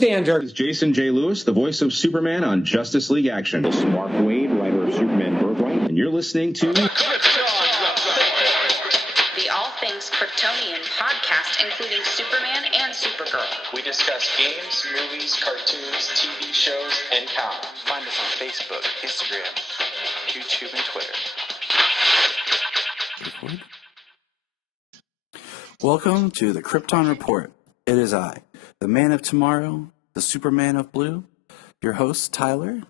Dander. This is Jason J. Lewis, the voice of Superman on Justice League Action. This is Mark Wade, writer of Superman Birthright. And you're listening to The All Things Kryptonian podcast, including Superman and Supergirl. We discuss games, movies, cartoons, TV shows, and comics. Find us on Facebook, Instagram, YouTube, and Twitter. Welcome to the Krypton Report. It is I, the man of tomorrow, the Superman of blue, your host, Tyler.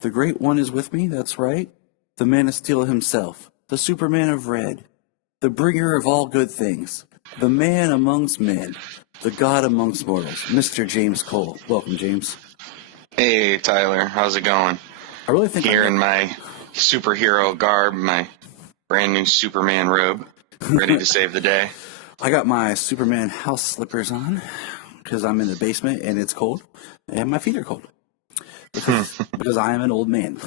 The Great One is with me, that's right. The Man of Steel himself, the Superman of red, the bringer of all good things, the man amongst men, the God amongst mortals, Mr. James Cole. Welcome, James. Hey, Tyler. How's it going? I really think Here in my superhero garb, my brand new Superman robe, ready to save the day. I got my Superman house slippers on because I'm in the basement and it's cold and my feet are cold because I am an old man.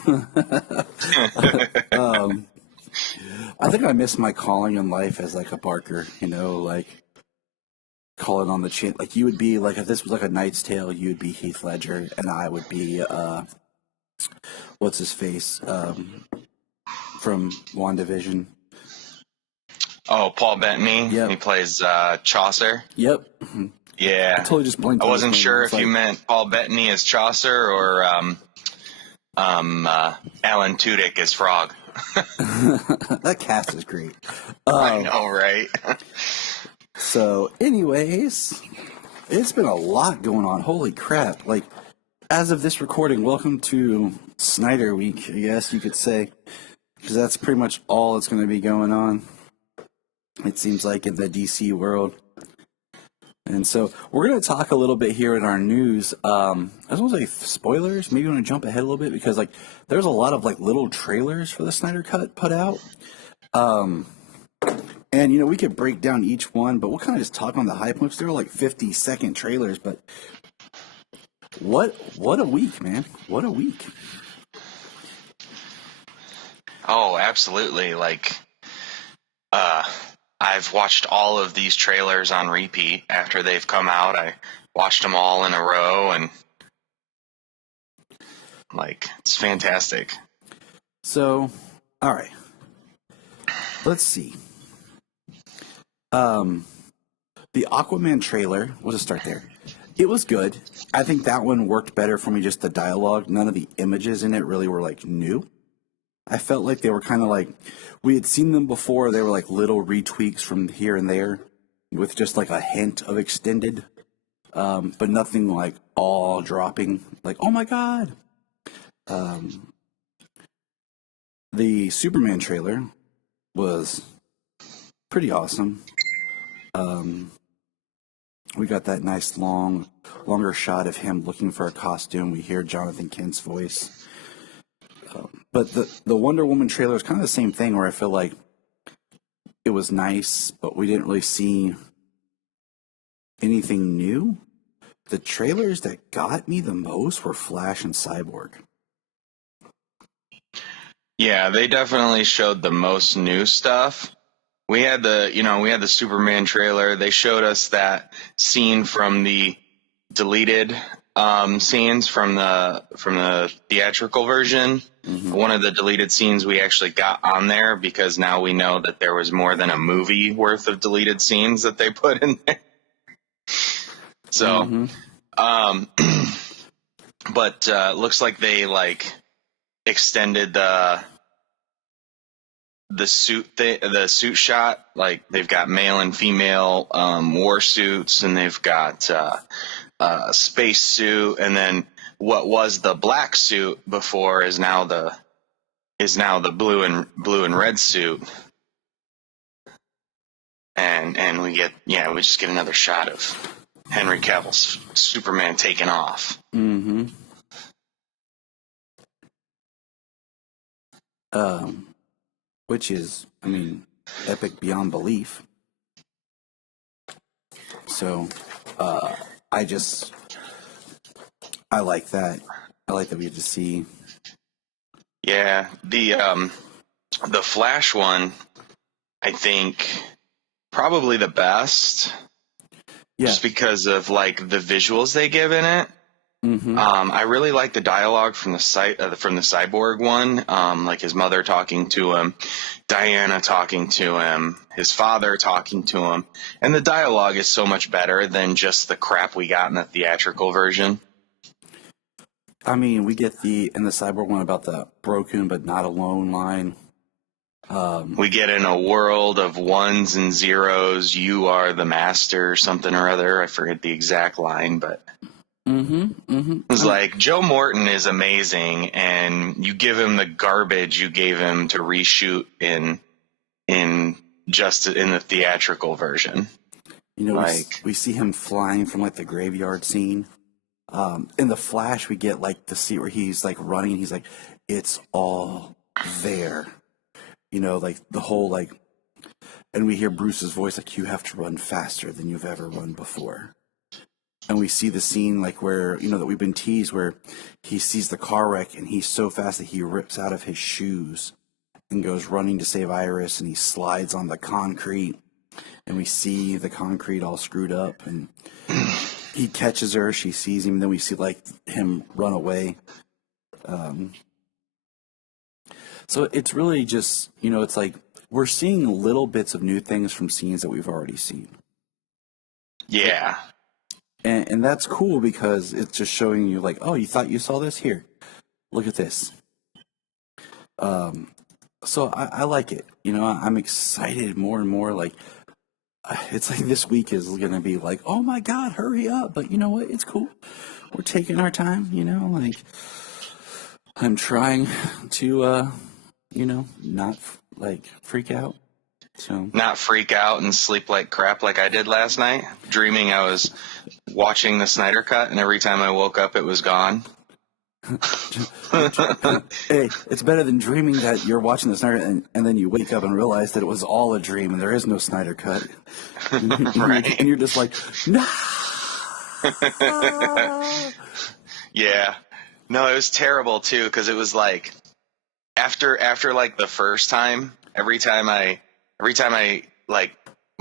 I think I miss my calling in life as like a barker, like calling on the chin. Like you would be like, if this was like a Knight's Tale, you would be Heath Ledger and I would be, what's his face, from WandaVision. Oh, Paul Bettany. Yep. He plays Chaucer. Yep. Yeah. I totally just blinked. I wasn't sure if you meant Paul Bettany as Chaucer or Alan Tudyk as Frog. That cast is great. I know, right? So, anyways, it's been a lot going on. Holy crap. Like, as of this recording, welcome to Snyder Week, I guess you could say. Because that's pretty much all that's going to be going on. It seems like in the DC world. And so we're going to talk a little bit here in our news. I just want to say spoilers. Maybe you want to jump ahead a little bit because like there's a lot of like little trailers for the Snyder Cut put out. And we could break down each one, but we'll kind of just talk on the high points. There were like 50-second trailers, but what a week, man. What a week. Oh, absolutely. Like, I've watched all of these trailers on repeat after they've come out. I watched them all in a row, and like, it's fantastic. So, all right. Let's see. The Aquaman trailer, we'll just start there. It was good. I think that one worked better for me, just the dialogue. None of the images in it really were like new. I felt like they were kind of like, we had seen them before. They were like little retweaks from here and there with just like a hint of extended, but nothing like all dropping, like, oh my God. The Superman trailer was pretty awesome. We got that nice longer shot of him looking for a costume. We hear Jonathan Kent's voice. But the Wonder Woman trailer is kind of the same thing where I feel like it was nice, but we didn't really see anything new. The trailers that got me the most were Flash and Cyborg. Yeah, they definitely showed the most new stuff. We had the Superman trailer. They showed us that scene from the deleted scenes from the theatrical version. Mm-hmm. One of the deleted scenes we actually got on there because now we know that there was more than a movie worth of deleted scenes that they put in there. So, but looks like they like extended the suit shot. Like they've got male and female war suits, and they've got space suit, and then what was the black suit before is now the blue and red suit, and we just get another shot of Henry Cavill's Superman taking off. Mm-hmm. Which is, epic beyond belief. So, I like that. I like that we get to see. Yeah, the Flash one, I think, probably the best. Yeah. just because of like the visuals they give in it. Mm-hmm. I really like the dialogue from the cyborg one, like his mother talking to him, Diana talking to him, his father talking to him, and the dialogue is so much better than just the crap we got in the theatrical version. I mean, we get in the cyborg one about the broken but not alone line. We get in a world of ones and zeros. You are the master, something or other. I forget the exact line, but. It was like, Joe Morton is amazing, and you give him the garbage you gave him to reshoot in the theatrical version. You know, like we see him flying from like the graveyard scene. In the Flash, we get like the scene where he's like running. He's like, it's all there. You know, like the whole like, and we hear Bruce's voice like, you have to run faster than you've ever run before. And we see the scene like where, you know, that we've been teased where he sees the car wreck and he's so fast that he rips out of his shoes and goes running to save Iris, and he slides on the concrete and we see the concrete all screwed up and he catches her, she sees him, and then we see like him run away. So it's really just, you know, it's like we're seeing little bits of new things from scenes that we've already seen. Yeah. And that's cool because it's just showing you like, oh, you thought you saw this? Here, look at this. So I like it. You know, I'm excited more and more. Like, it's like this week is going to be like, oh my God, hurry up. But you know what? It's cool. We're taking our time, you know, like I'm trying to, you know, not like freak out. So Not freak out and sleep like crap like I did last night, dreaming I was watching the Snyder Cut, and every time I woke up, it was gone. Hey, it's better than dreaming that you're watching the Snyder and then you wake up and realize that it was all a dream and there is no Snyder Cut. Right. And you're just like, no. Yeah. No, it was terrible too, because it was like after like the first time, every time I like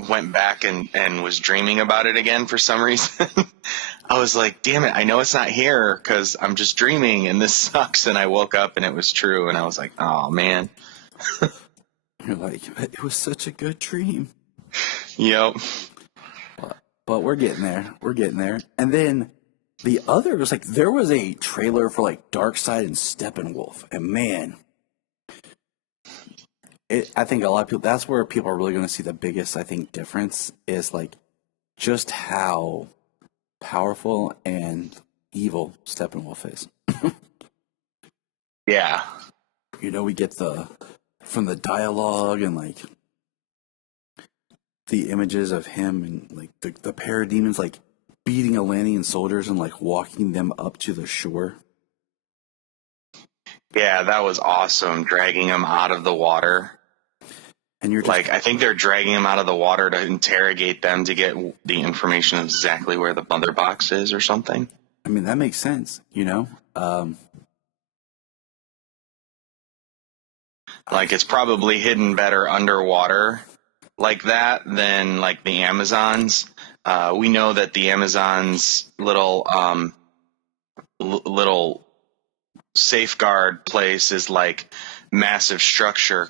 went back and was dreaming about it again for some reason, I was like, damn it, I know it's not here because I'm just dreaming and this sucks. And I woke up and it was true, and I was like, oh man. You're like, it was such a good dream. Yep. But we're getting there. We're getting there. And then the other was like, there was a trailer for like Darkseid and Steppenwolf. And man, I think a lot of people, that's where people are really going to see the biggest, I think, difference is like just how powerful and evil Steppenwolf is. Yeah. You know, we get from the dialogue and like the images of him and like the parademons like beating Atlantean soldiers and like walking them up to the shore. Yeah, that was awesome. Dragging him out of the water. And you're just, Like, I think they're dragging him out of the water to interrogate them to get the information of exactly where the mother box is or something. I mean, that makes sense, you know? Like, it's probably hidden better underwater like that than like the Amazons. We know that the Amazons' little safeguard place is like massive structure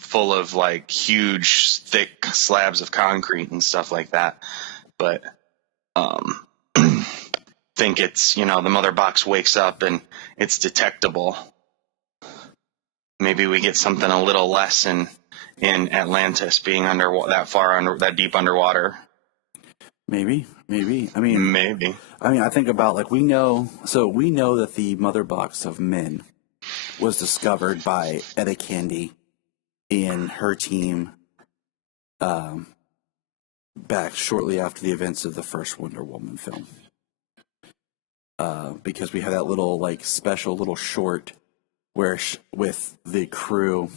full of like huge thick slabs of concrete and stuff like that. But think it's, you know, the mother box wakes up and it's detectable. Maybe we get something a little less in Atlantis being that deep underwater. Maybe. Maybe. I think about like we know that the mother box of men was discovered by Etta Candy and her team back shortly after the events of the first Wonder Woman film. Because we have that little like special little short where with the crew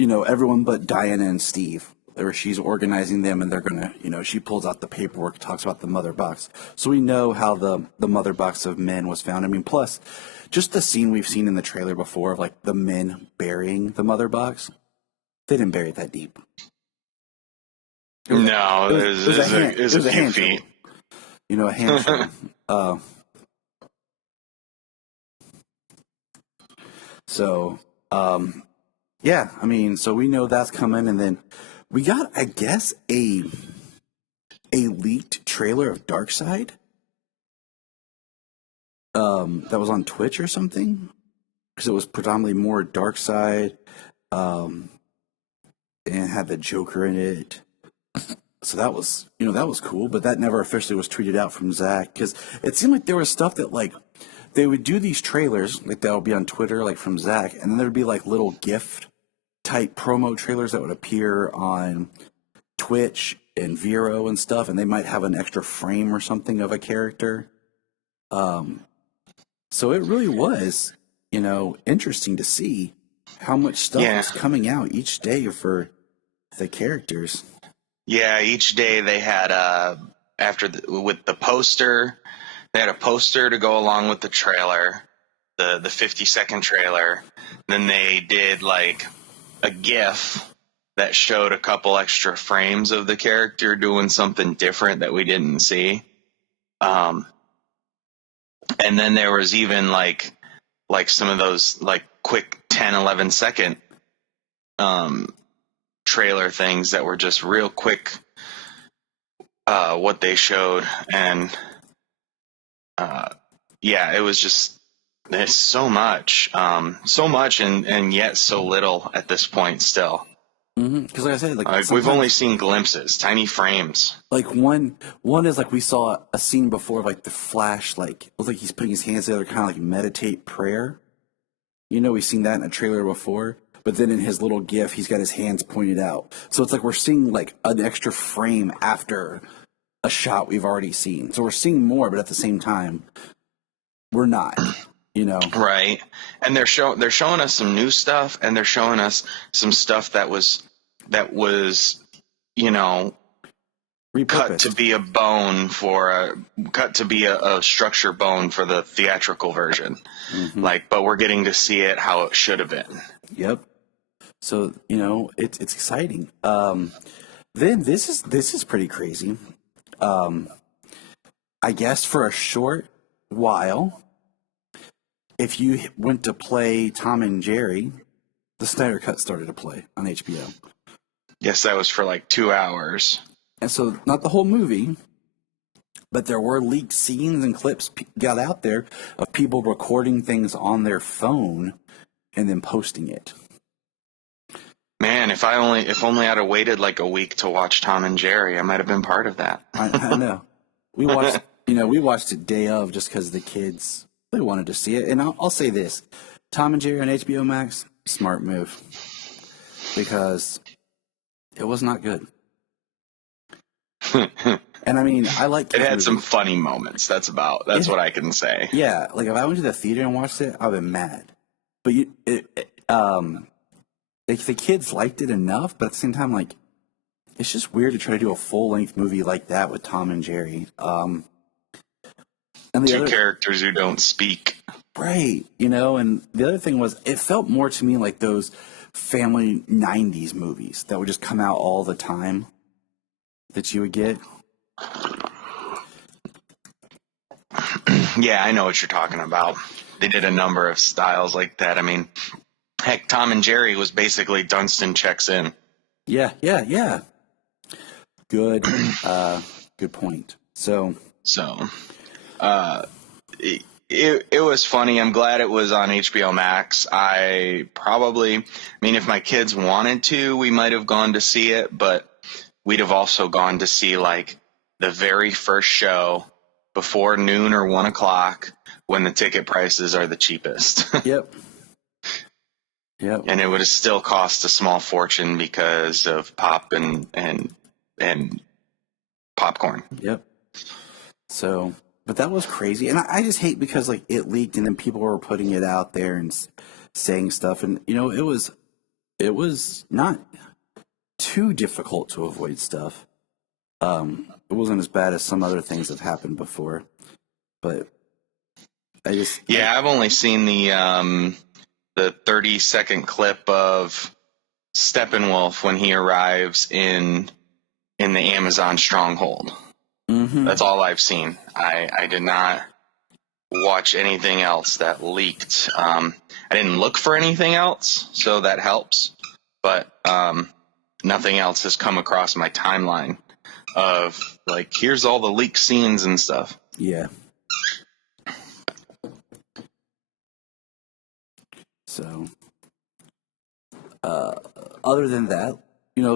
you know, everyone but Diana and Steve, where she's organizing them and they're gonna, you know, she pulls out the paperwork, talks about the mother box. So we know how the mother box of men was found. I mean, plus just the scene we've seen in the trailer before of like the men burying the mother box. They didn't bury it that deep. No, It was a few hand feet. shovel. You know, a hand shovel. So, yeah, I mean, so we know that's coming, and then we got, I guess, a leaked trailer of Darkseid. That was on Twitch or something, because it was predominantly more Darkseid, and had the Joker in it. So that was, that was cool, but that never officially was tweeted out from Zach, because it seemed like there was stuff that, like, they would do these trailers, like, that would be on Twitter, like, from Zach, and then there would be, like, little gift-type promo trailers that would appear on Twitch and Vero and stuff, and they might have an extra frame or something of a character. So it really was, interesting to see how much stuff was coming out each day for the characters. Yeah, each day they had with the poster, they had a poster to go along with the trailer, the 50-second trailer. Then they did like a GIF that showed a couple extra frames of the character doing something different that we didn't see. And then there was even like some of those like quick 10, 11 second trailer things that were just real quick what they showed. And it was just, there's so much and yet so little at this point still. Because like I said, like we've only seen glimpses, tiny frames. Like one is like we saw a scene before of like the Flash, like it looks like he's putting his hands together, kind of like meditate prayer. We've seen that in a trailer before, but then in his little GIF, he's got his hands pointed out. So it's like we're seeing like an extra frame after a shot we've already seen. So we're seeing more, but at the same time, we're not. Right. And they're showing us some new stuff, and they're showing us some stuff that was cut to be a bone cut to be a structure bone for the theatrical version. But we're getting to see it how it should have been. Yep. So, it's exciting. Then this is pretty crazy. I guess for a short while, if you went to play Tom and Jerry, the Snyder Cut started to play on HBO. Yes, that was for like 2 hours. And so, not the whole movie, but there were leaked scenes and clips got out there of people recording things on their phone and then posting it. Man, if only I'd have waited like a week to watch Tom and Jerry, I might have been part of that. I know. We watched it day of just because the kids, they wanted to see it. And I'll say this, Tom and Jerry on HBO Max, smart move, because it was not good. And I mean, I like it had some funny moments. That's what I can say. Yeah, like if I went to the theater and watched it, I'd been mad. But the kids liked it enough, but at the same time, like, it's just weird to try to do a full-length movie like that with Tom and Jerry. And Two characters who don't speak. Right, and the other thing was, it felt more to me like those family 90s movies that would just come out all the time that you would get. Yeah, I know what you're talking about. They did a number of styles like that. I mean, heck, Tom and Jerry was basically Dunstan Checks In. Yeah. Good point. So it was funny. I'm glad it was on HBO Max. If my kids wanted to, we might have gone to see it, but we'd have also gone to see like the very first show before noon or 1 o'clock when the ticket prices are the cheapest. Yep. And it would have still cost a small fortune because of pop and popcorn. Yep. So, but that was crazy. And I just hate because like it leaked and then people were putting it out there and saying stuff. And, it was not too difficult to avoid stuff. It wasn't as bad as some other things that have happened before, but I've only seen the 30-second clip of Steppenwolf when he arrives in the Amazon stronghold. Mm-hmm. That's all I've seen. I did not watch anything else that leaked. I didn't look for anything else, so that helps. But nothing else has come across my timeline of like, here's all the leaked scenes and stuff. Yeah. So, other than that,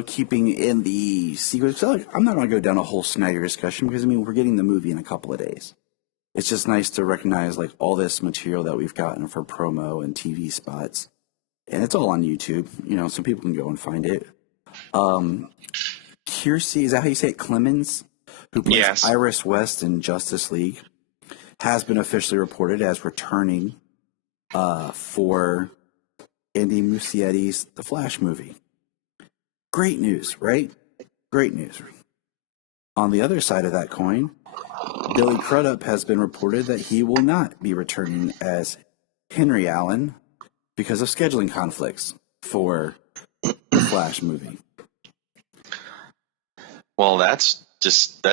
keeping in the sequence, so I'm not going to go down a whole Snyder discussion because, we're getting the movie in a couple of days. It's just nice to recognize, like, all this material that we've gotten for promo and TV spots. And it's all on YouTube, so people can go and find it. Kiersey, is that how you say it? Clemens, who plays Yes. Iris West in Justice League, has been officially reported as returning for Andy Muschietti's The Flash movie. Great news, right? Great news. On the other side of that coin, Billy Crudup has been reported that he will not be returning as Henry Allen because of scheduling conflicts for the Flash movie. Well, that's just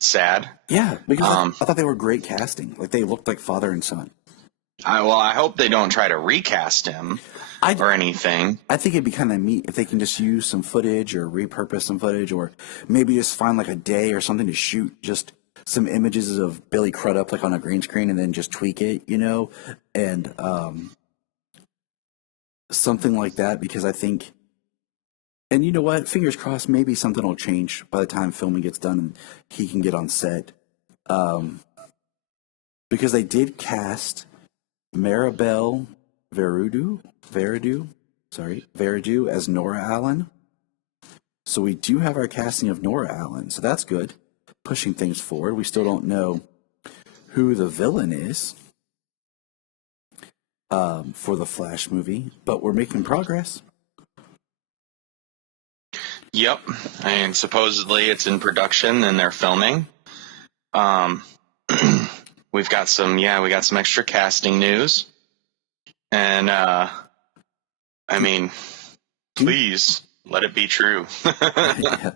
sad. Yeah, because I thought they were great casting. Like, they looked like father and son. I hope they don't try to recast him or anything. I think it'd be kind of neat if they can just use some footage or repurpose some footage, or maybe just find like a day or something to shoot just some images of Billy Crudup like on a green screen and then just tweak it, and something like that, because I think, and you know what, fingers crossed, maybe something will change by the time filming gets done and he can get on set, because they did cast Maribel Verdugo as Nora Allen. So we do have our casting of Nora Allen, so that's good. Pushing things forward. We still don't know who the villain is for the Flash movie, but we're making progress. Yep, and supposedly it's in production and they're filming. We got some extra casting news, and please let it be true. Yeah.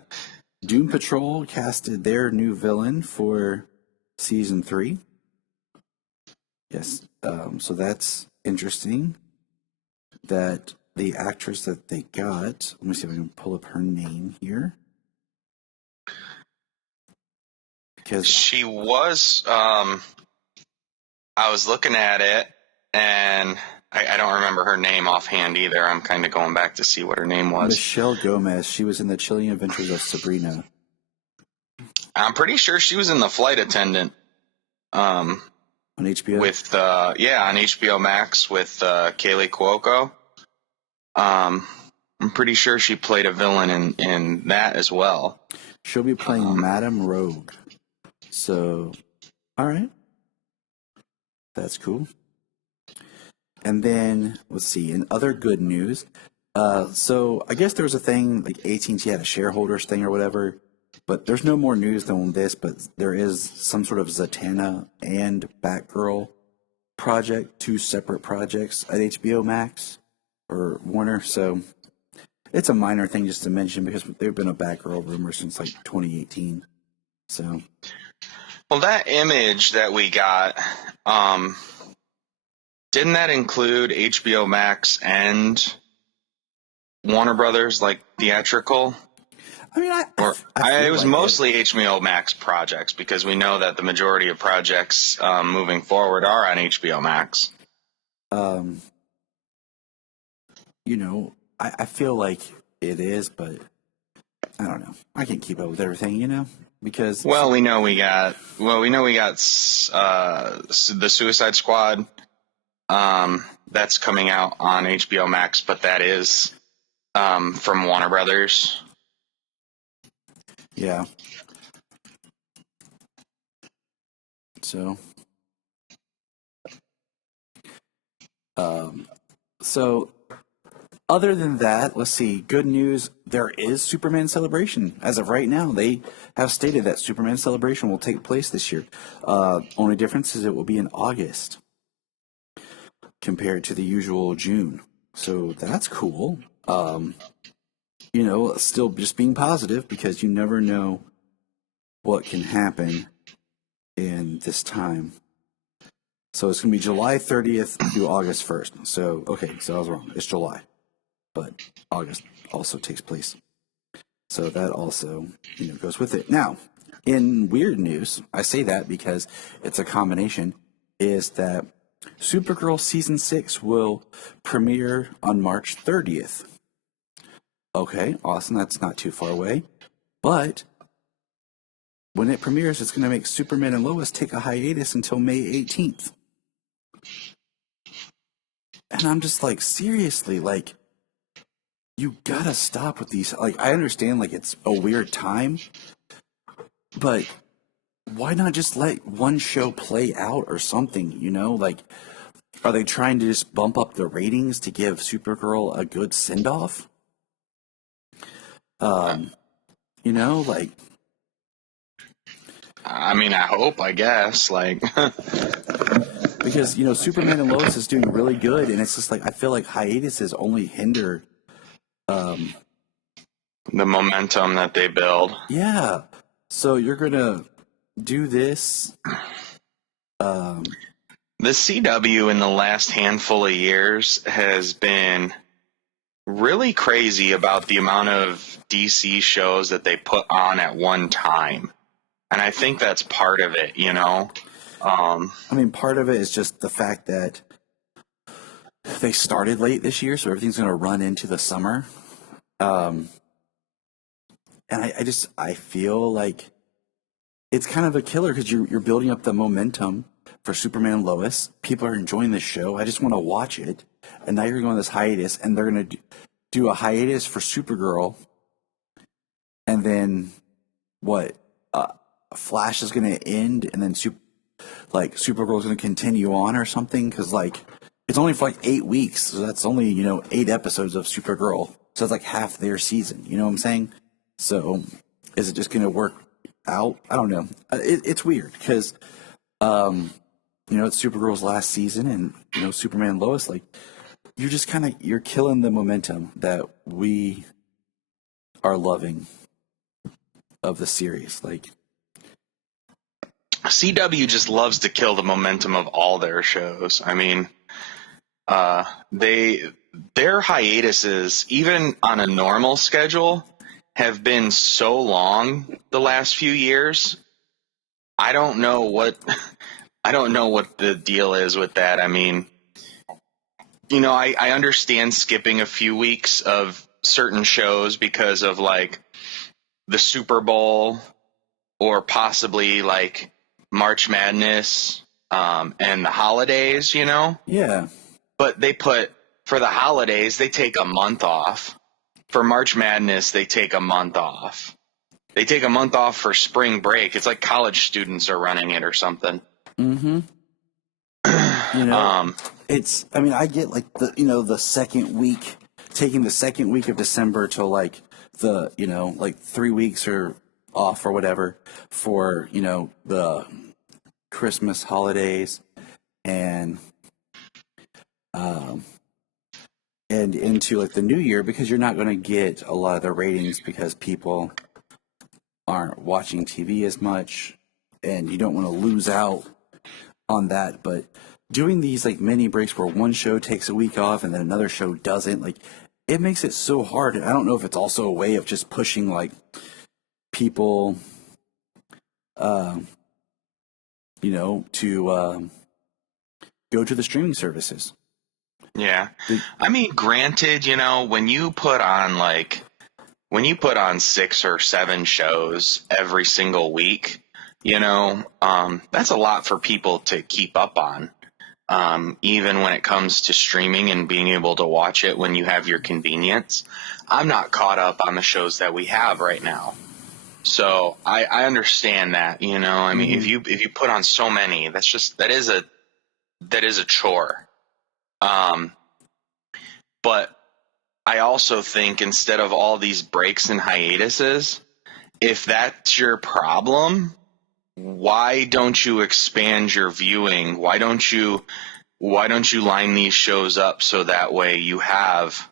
Doom Patrol casted their new villain for season 3. Yes, so that's interesting. That the actress that they got, let me see if I can pull up her name here. Because she was, I was looking at it, and I don't remember her name offhand either. I'm kind of going back to see what her name was. Michelle Gomez. She was in the Chilling Adventures of Sabrina. I'm pretty sure she was in The Flight Attendant. On HBO? On HBO Max with Kaylee Cuoco. I'm pretty sure she played a villain in that as well. She'll be playing Madame Rogue. So, all right. That's cool. And then, let's see, in other good news, so I guess there was a thing, like AT&T had a shareholders thing or whatever, but there's no more news than this, but there is some sort of Zatanna and Batgirl project, 2 separate projects at HBO Max or Warner, so it's a minor thing just to mention because there's been a Batgirl rumor since like 2018, so. Well, that image that we got, didn't that include HBO Max and Warner Brothers, like theatrical? I mean, it was mostly HBO Max projects because we know that the majority of projects moving forward are on HBO Max. I feel like it is, but I don't know. I can't keep up with everything, because we know we got the Suicide Squad. That's coming out on HBO Max, but that is from Warner Brothers. Yeah. So, other than that, let's see. Good news. There is Superman Celebration. As of right now, they have stated that Superman Celebration will take place this year. Only difference is it will be in August compared to the usual June. So that's cool. Still just being positive because you never know what can happen in this time. So it's going to be July 30th through August 1st. So I was wrong. It's July, but August also takes place. So that also, goes with it. Now, in weird news, I say that because it's a combination, is that Supergirl Season 6 will premiere on March 30th. Okay, awesome. That's not too far away. But when it premieres, it's going to make Superman and Lois take a hiatus until May 18th. And I'm just like, seriously, like, you gotta stop with these. Like, I understand, like, it's a weird time, but why not just let one show play out or something, Like, are they trying to just bump up the ratings to give Supergirl a good send-off? Like... I mean, I hope, I guess, like... Because, Superman and Lois is doing really good, and it's just like, I feel like hiatuses only hinder... the momentum that they build. Yeah. So you're gonna do this... The CW in the last handful of years has been really crazy about the amount of DC shows that they put on at one time. And I think that's part of it, part of it is just the fact that they started late this year, so everything's going to run into the summer. And I feel like it's kind of a killer because you're building up the momentum for Superman and Lois. People are enjoying this show. I just want to watch it. And now you're going on this hiatus, and they're going to do a hiatus for Supergirl. And then what? Flash is going to end, and then Supergirl is going to continue on or something, because it's only for 8 weeks, so that's only 8 episodes of Supergirl, so it's like half their season. You know what I'm saying? So is it just going to work out? I don't know. It's weird because it's Supergirl's last season, and Superman and Lois, you're just you're killing the momentum that we are loving of the series. CW just loves to kill the momentum of all their shows. I mean, their hiatuses, even on a normal schedule, have been so long the last few years. I don't know what the deal is with that. I mean, I understand skipping a few weeks of certain shows because of the Super Bowl or possibly March Madness and the holidays, Yeah. But for the holidays, they take a month off. For March Madness, they take a month off. They take a month off for spring break. It's like college students are running it or something. Mm-hmm. I get the second week, taking the second week of December till the 3 weeks or off or whatever for, the Christmas holidays and into the new year, because you're not going to get a lot of the ratings because people aren't watching TV as much, and you don't want to lose out on that. But doing these mini breaks where one show takes a week off and then another show doesn't, it makes it so hard. And I don't know if it's also a way of just pushing people to go to the streaming services. Yeah. I mean, granted, when you put on 6 or 7 shows every single week, that's a lot for people to keep up on. Even when it comes to streaming and being able to watch it when you have your convenience. I'm not caught up on the shows that we have right now. So I understand that, I mean, if you put on so many, that is a chore. But I also think instead of all these breaks and hiatuses, if that's your problem, why don't you expand your viewing? Why don't you line these shows up so that way you have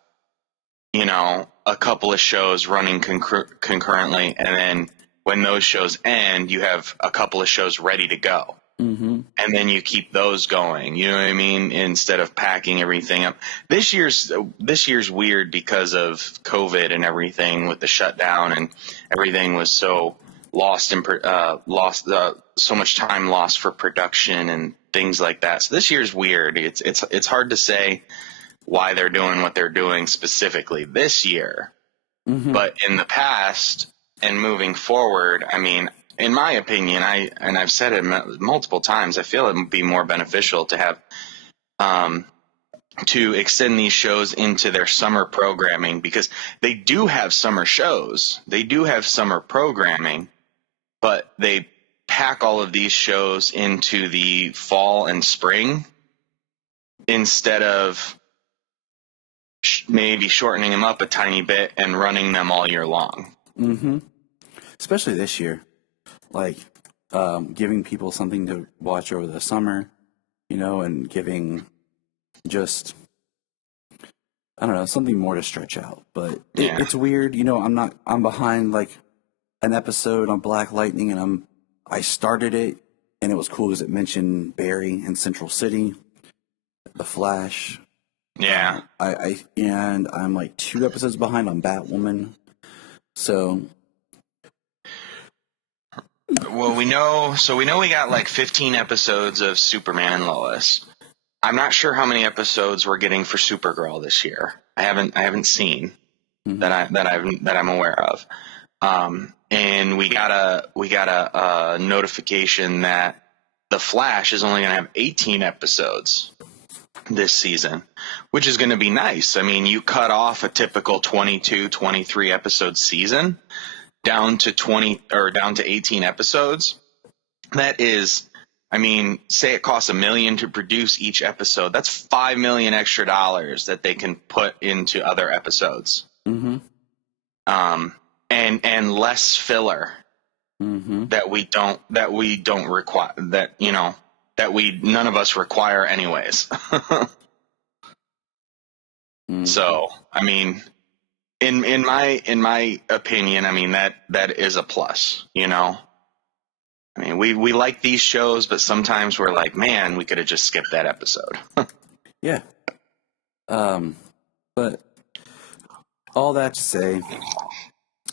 a couple of shows running concurrently, and then when those shows end, you have a couple of shows ready to go. Mm-hmm. And then you keep those going, you know what I mean? Instead of packing everything up. This year's weird because of COVID and everything with the shutdown, and everything was so so much time lost for production and things like that. So this year's weird. It's hard to say why they're doing what they're doing specifically this year. Mm-hmm. But in the past and moving forward, I mean, in my opinion, I've said it multiple times, I feel it would be more beneficial to have to extend these shows into their summer programming, because they do have summer shows, they do have summer programming, but they pack all of these shows into the fall and spring instead of maybe shortening them up a tiny bit and running them all year long. Mm-hmm. Especially this year. Like, giving people something to watch over the summer, and giving just, I don't know, something more to stretch out. But it's weird, I'm behind like an episode on Black Lightning, and I started it, and it was cool because it mentioned Barry and Central City, The Flash. Yeah. And I'm like 2 episodes behind on Batwoman. So. Well, we know we got like 15 episodes of Superman and Lois. I'm not sure how many episodes we're getting for Supergirl this year. I haven't seen that I'm aware of. And we got a notification that The Flash is only going to have 18 episodes this season, which is going to be nice. I mean, you cut off a typical 22, 23 episode season down to 18 episodes. That is, I mean, say it costs $1 million to produce each episode. That's $5 million extra dollars that they can put into other episodes. Mm-hmm. And less filler. Mm-hmm. that we don't require, that none of us require anyways. Mm-hmm. So, I mean, in my opinion, I mean, that is a plus, I mean, we like these shows, but sometimes we're like, man, we could have just skipped that episode. Yeah. But all that to say,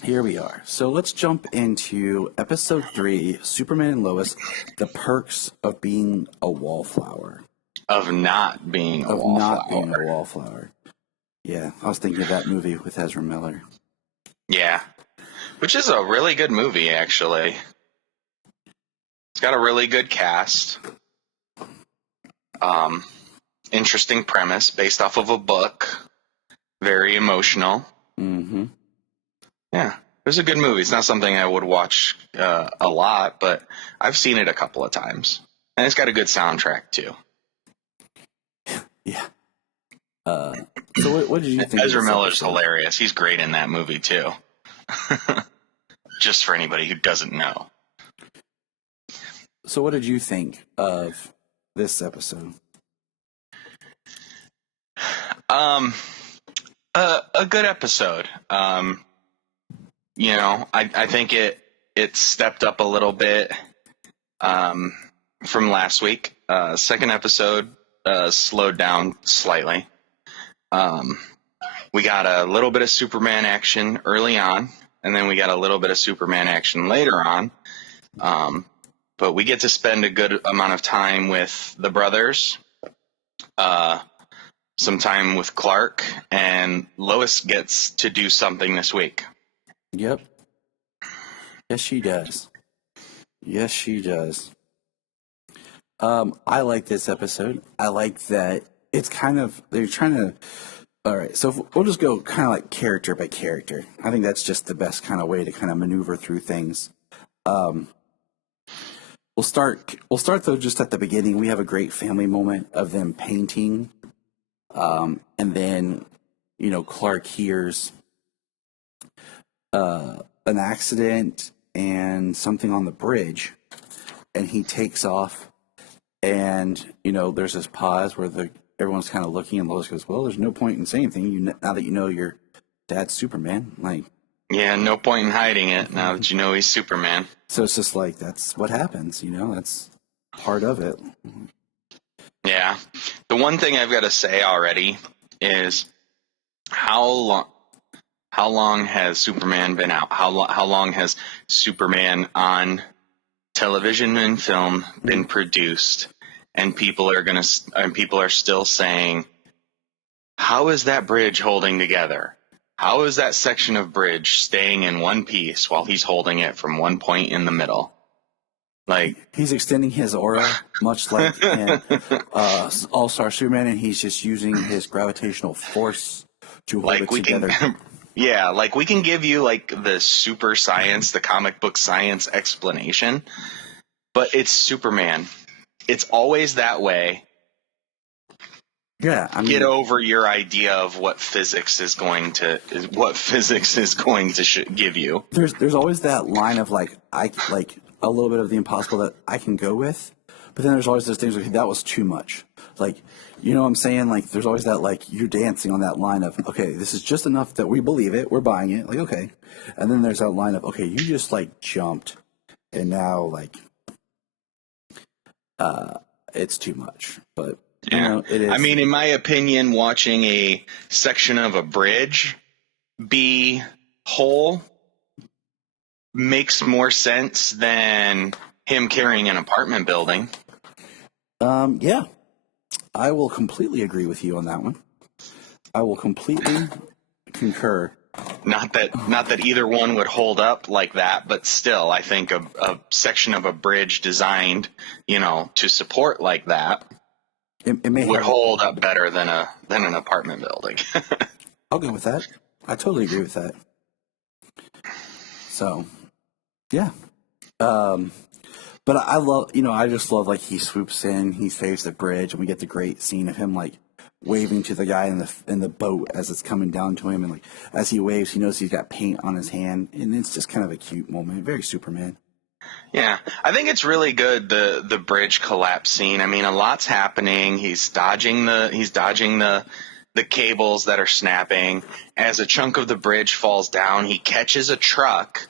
here we are. So let's jump into episode 3, Superman and Lois, the perks of being a wallflower. Of not being a wallflower. Yeah, I was thinking of that movie with Ezra Miller. Yeah, which is a really good movie, actually. It's got a really good cast. Interesting premise based off of a book. Very emotional. Mm-hmm. Yeah, it was a good movie. It's not something I would watch a lot, but I've seen it a couple of times. And it's got a good soundtrack, too. Yeah. So what did you think? Ezra Miller's hilarious. He's great in that movie, too. Just for anybody who doesn't know. So what did you think of this episode? A good episode. I think it stepped up a little bit from last week. Second episode slowed down slightly. We got a little bit of Superman action early on, and then we got a little bit of Superman action later on. But we get to spend a good amount of time with the brothers, some time with Clark, and Lois gets to do something this week. Yep. Yes, she does. Yes, she does. I like this episode. I like that it's they're trying to, all right, so we'll just go kind of like character by character. I think that's just the best kind of way to kind of maneuver through things. We'll start though just at the beginning. We have a great family moment of them painting. And then, Clark hears an accident and something on the bridge, and he takes off, and there's this pause where everyone's kind of looking, and Lois goes, well, there's no point in saying anything now that you're Dad's Superman. Like, Yeah, no point in hiding it now that you know he's Superman. so it's just like, that's what happens, you know? That's part of it. Yeah. The one thing I've got to say already is how long has Superman been out? How long has Superman on television and film been produced? And people are still saying, how is that bridge holding together? How is that section of bridge staying in one piece while he's holding it from one point in the middle? Like, He's extending his aura, much like in All-Star Superman, and he's just using his gravitational force to hold it together. Yeah, like we can give you like the super science, the comic book science explanation, but it's Superman. It's always that way. Yeah, I mean, Get over your idea of what physics is going to give you. there's always that line of like a little bit of the impossible that I can go with, but then there's always those things like that was too much. Like, you know what I'm saying? Like, there's always that, like, you're dancing on that line of, okay, this is just enough that we believe it, we're buying it, like, okay. And then there's that line of, okay, you just like jumped, and now like it's too much. But you know, it is. I mean, in my opinion, watching a section of a bridge be whole makes more sense than him carrying an apartment building. Yeah, I will completely agree with you on that one. I will completely concur. Not that either one would hold up like that, but still, I think a section of a bridge designed, to support like that It may would hold up better than an apartment building. I'll go with that. I totally agree with that. So, yeah. But I love, I just love, like, he swoops in, he saves the bridge, and we get the great scene of him, like, waving to the guy in the boat as it's coming down to him, and like as he waves, he knows he's got paint on his hand, and it's just kind of a cute moment, very Superman. Yeah, I think it's really good, the bridge collapse scene. I mean, a lot's happening. He's dodging the cables that are snapping. As a chunk of the bridge falls down, he catches a truck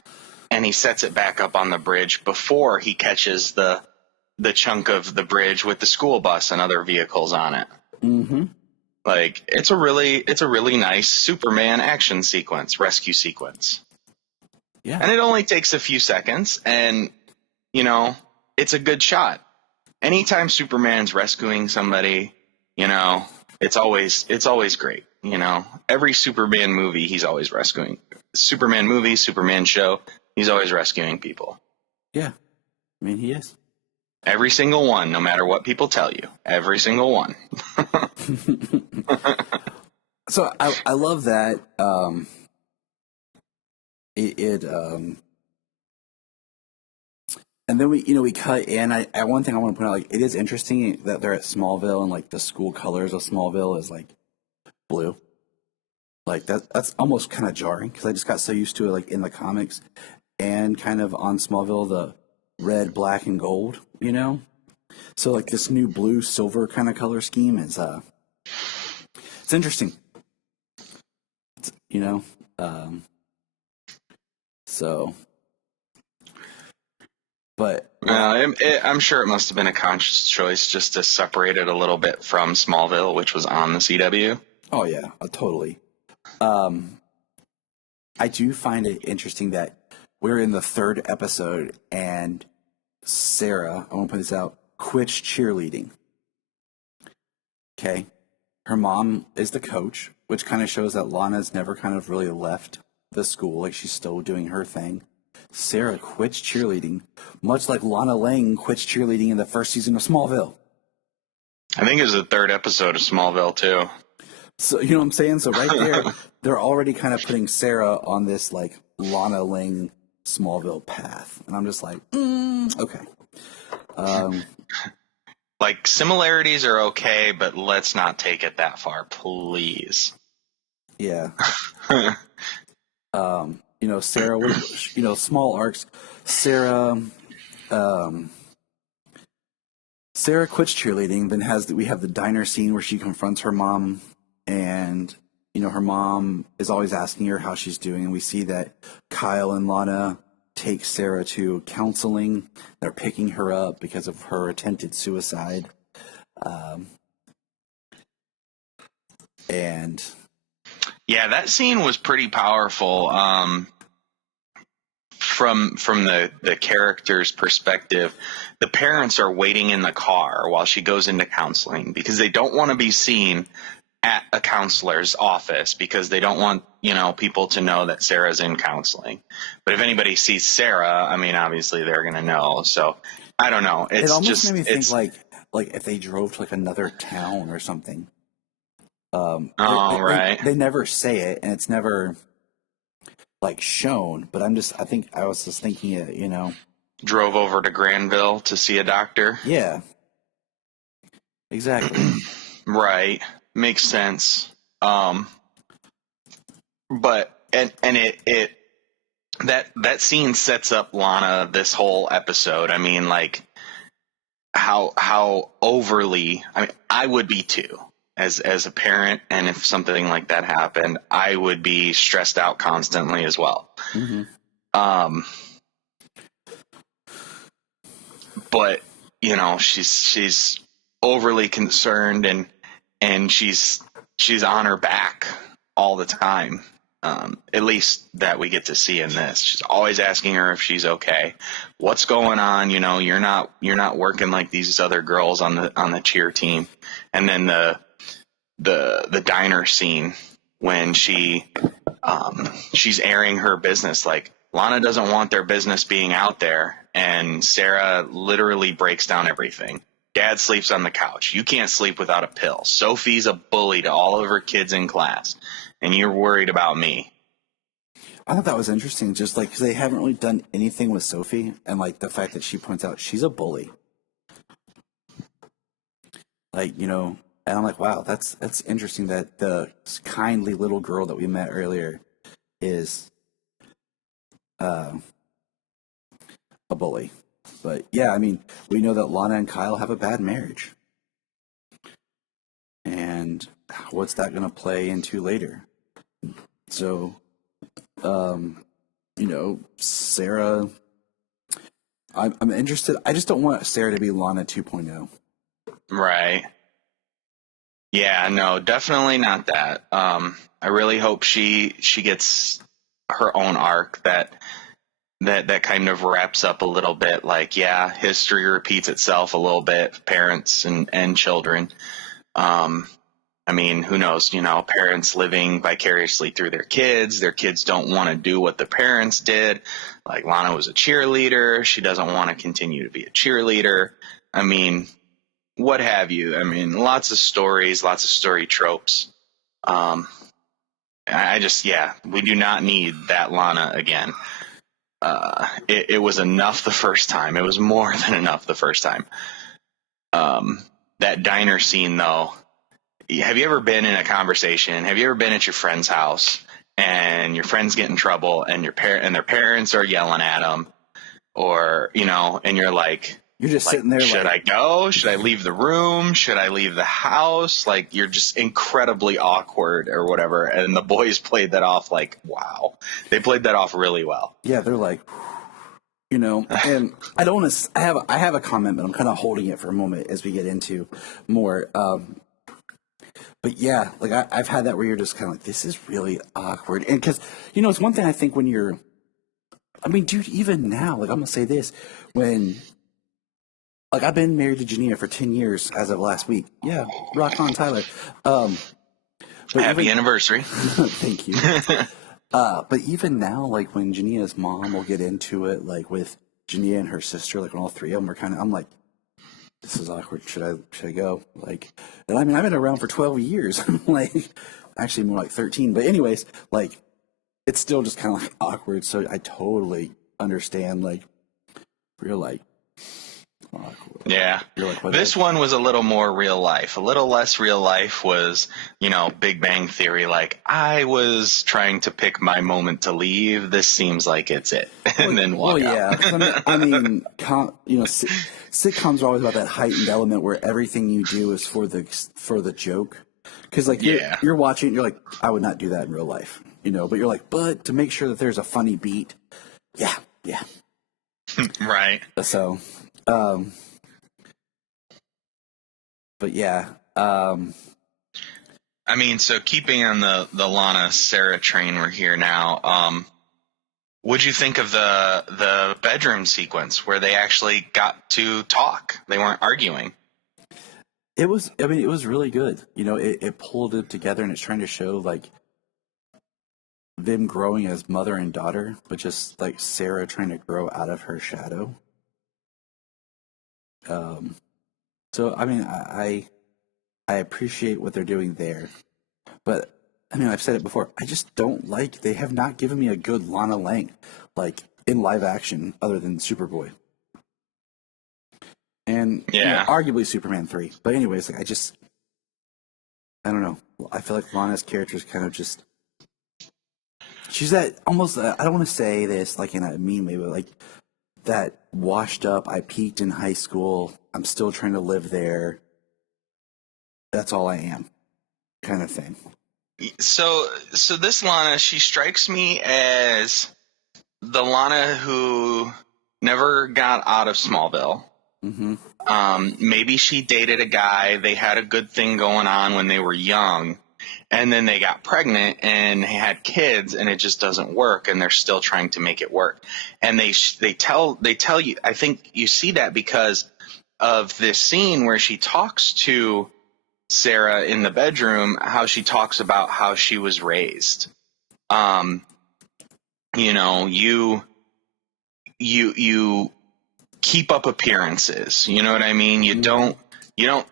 and he sets it back up on the bridge before he catches the chunk of the bridge with the school bus and other vehicles on it. Mm-hmm. Like, it's a really nice Superman action sequence, rescue sequence. Yeah. And it only takes a few seconds, and, it's a good shot. Anytime Superman's rescuing somebody, it's always great, Every Superman movie, he's always rescuing. Superman movie, Superman show, he's always rescuing people. Yeah. I mean, he is. Every single one, no matter what people tell you. Every single one. So I love that. And then we cut in. One thing I want to point out, like, it is interesting that they're at Smallville and like the school colors of Smallville is like blue. Like that's almost kind of jarring because I just got so used to it, like in the comics and kind of on Smallville, the red, black, and gold. So like this new blue silver kind of color scheme is it's interesting. So, but I'm sure it must have been a conscious choice just to separate it a little bit from Smallville, which was on the CW. Oh yeah, totally. I do find it interesting that we're in the third episode and Sarah, I want to point this out, quits cheerleading. Okay. Her mom is the coach, which kind of shows that Lana's never kind of really left the school. Like, she's still doing her thing. Sarah quits cheerleading, much like Lana Lang quits cheerleading in the first season of Smallville. I think it was the third episode of Smallville, too. So, you know what I'm saying? So right there, they're already kind of putting Sarah on this, like, Lana Lang Smallville path. And I'm just like, okay. Like, similarities are okay, but let's not take it that far, please. Yeah. Sarah, small arcs. Sarah quits cheerleading, then we have the diner scene where she confronts her mom, and her mom is always asking her how she's doing. And we see that Kyle and Lana take Sarah to counseling. They're picking her up because of her attempted suicide. And yeah, that scene was pretty powerful. From the character's perspective, the parents are waiting in the car while she goes into counseling because they don't want to be seen at a counselor's office because they don't want, people to know that Sarah's in counseling. But if anybody sees Sarah, I mean, obviously they're going to know. So I don't know. It's it almost just made me think like if they drove to like another town or something. Right. They never say it, and it's never like shown. But I was just thinking it. Drove over to Granville to see a doctor. Yeah. Exactly. Right. Makes sense. But it that scene sets up Lana this whole episode. I mean, like how overly, I mean, I would be too as a parent, and if something like that happened, I would be stressed out constantly as well. Mm-hmm. But she's overly concerned and she's on her back all the time. At least that we get to see in this. She's always asking her if she's okay. What's going on? You're not working like these other girls on the cheer team. And then the diner scene when she's airing her business. Like, Lana doesn't want their business being out there, and Sarah literally breaks down everything. Dad sleeps on the couch. You can't sleep without a pill. Sophie's a bully to all of her kids in class, and you're worried about me. I thought that was interesting, just like because they haven't really done anything with Sophie, and like the fact that she points out she's a bully. Like, and I'm like, wow, that's interesting that the kindly little girl that we met earlier is a bully. But yeah, I mean, we know that Lana and Kyle have a bad marriage. And what's that going to play into later? So, Sarah, I'm interested. I just don't want Sarah to be Lana 2.0. Right. Yeah, no, definitely not that. I really hope she gets her own arc that kind of wraps up a little bit. Like, yeah, history repeats itself a little bit, parents and children. I mean, who knows, parents living vicariously through their kids don't want to do what the parents did. Like, Lana was a cheerleader. She doesn't want to continue to be a cheerleader. I mean, what have you? I mean, lots of stories, lots of story tropes. We do not need that Lana again. It was enough the first time. It was more than enough the first time. That diner scene, though, have you ever been in a conversation? Have you ever been at your friend's house and your friends get in trouble and their parents are yelling at them, or, and you're like, you're just sitting there should I go? Should I leave the room? Should I leave the house? Like, you're just incredibly awkward or whatever. And the boys played that off like, wow. They played that off really well. Yeah, they're like, and I don't want to, I have a comment, but I'm kind of holding it for a moment as we get into more. But yeah, like I've had that where you're just kind of like, this is really awkward. And because, it's one thing I think when dude, even now, like, I'm going to say this, like, I've been married to Jania for 10 years as of last week. Yeah, rock on, Tyler. Happy anniversary. Thank you. But even now, like, when Jania's mom will get into it, like, with Jania and her sister, like, when all three of them are I'm like, this is awkward. Should I go? Like, and I mean, I've been around for 12 years. Like, actually more like 13. But anyways, like, it's still just kind of like awkward. So I totally understand, like, real, like, awkward. Yeah. This one was a little more real life. A little less real life was, Big Bang Theory. Like, I was trying to pick my moment to leave. This seems like it's it. And then walk out. Yeah. I mean, sitcoms are always about that heightened element where everything you do is for the joke. Because like Yeah. you're watching, you're like, I would not do that in real life, but you're like, but to make sure that there's a funny beat, yeah. Right. So, but yeah, I mean, so keeping on the Lana Sarah train, we're here now. What'd you think of the bedroom sequence where they actually got to talk? They weren't arguing. it was really good. It pulled it together, and it's trying to show like them growing as mother and daughter, but just like Sarah trying to grow out of her shadow. So I mean, I appreciate what they're doing there, but I mean, I've said it before. I just don't like. They have not given me a good Lana Lang, like in live action, other than Superboy, and Yeah. arguably Superman 3. But anyways, like I don't know. I feel like Lana's character is kind of just. She's that almost. I don't want to say this like in a mean way, but like that washed up. I peaked in high school. I'm still trying to live there. That's all I am, kind of thing. So this Lana, she strikes me as the Lana who never got out of Smallville. Mm-hmm. Maybe she dated a guy. They had a good thing going on when they were young, and then they got pregnant and had kids, and it just doesn't work. And they're still trying to make it work. And they tell you. I think you see that because of this scene where she talks to Sarah in the bedroom, how she talks about how she was raised. You keep up appearances. You know what I mean? You don't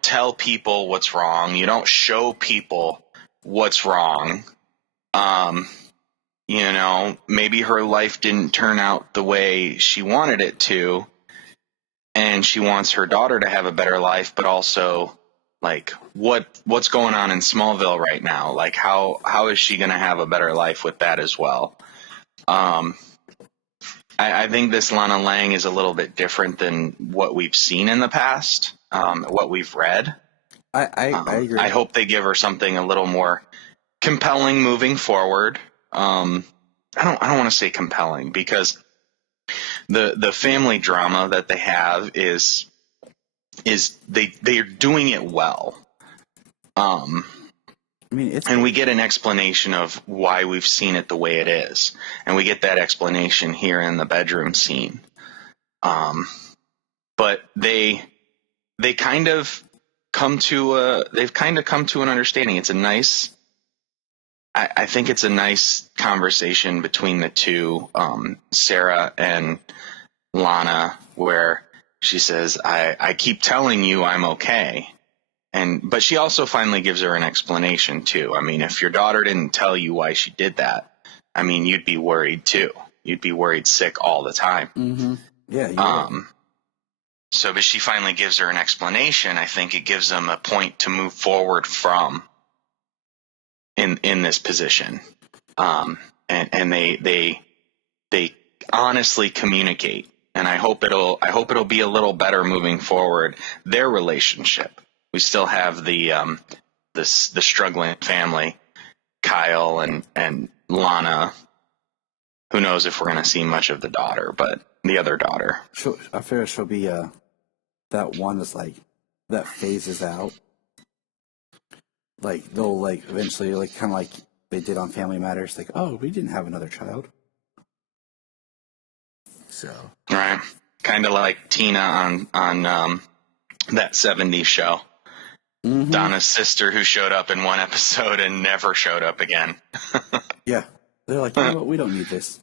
tell people what's wrong. You don't show people what's wrong. Maybe her life didn't turn out the way she wanted it to, and she wants her daughter to have a better life, but also like what's going on in Smallville right now? Like how is she going to have a better life with that as well? I think this Lana Lang is a little bit different than what we've seen in the past, what we've read. I agree. I hope they give her something a little more compelling moving forward. I don't want to say compelling because the family drama that they have is they're doing it well. I mean, and we get an explanation of why we've seen it the way it is, and we get that explanation here in the bedroom scene. But they kind of come to an understanding. It's a nice. I think it's a nice conversation between the two, Sarah and Lana, where she says, I keep telling you I'm okay. But she also finally gives her an explanation too. I mean, if your daughter didn't tell you why she did that, I mean, you'd be worried too. You'd be worried sick all the time. Mm-hmm. Yeah. But she finally gives her an explanation. I think it gives them a point to move forward from in this position. And they honestly communicate. And I hope it'll be a little better moving forward. Their relationship. We still have the struggling family, Kyle and Lana. Who knows if we're going to see much of the daughter, but the other daughter. I figure she'll be that one that's like that phases out. Like they'll like eventually like kind of like they did on Family Matters, like, oh, we didn't have another child. So right, kind of like Tina on that '70s show. Mm-hmm. Donna's sister who showed up in one episode and never showed up again. Yeah. They're like, you know what? We don't need this.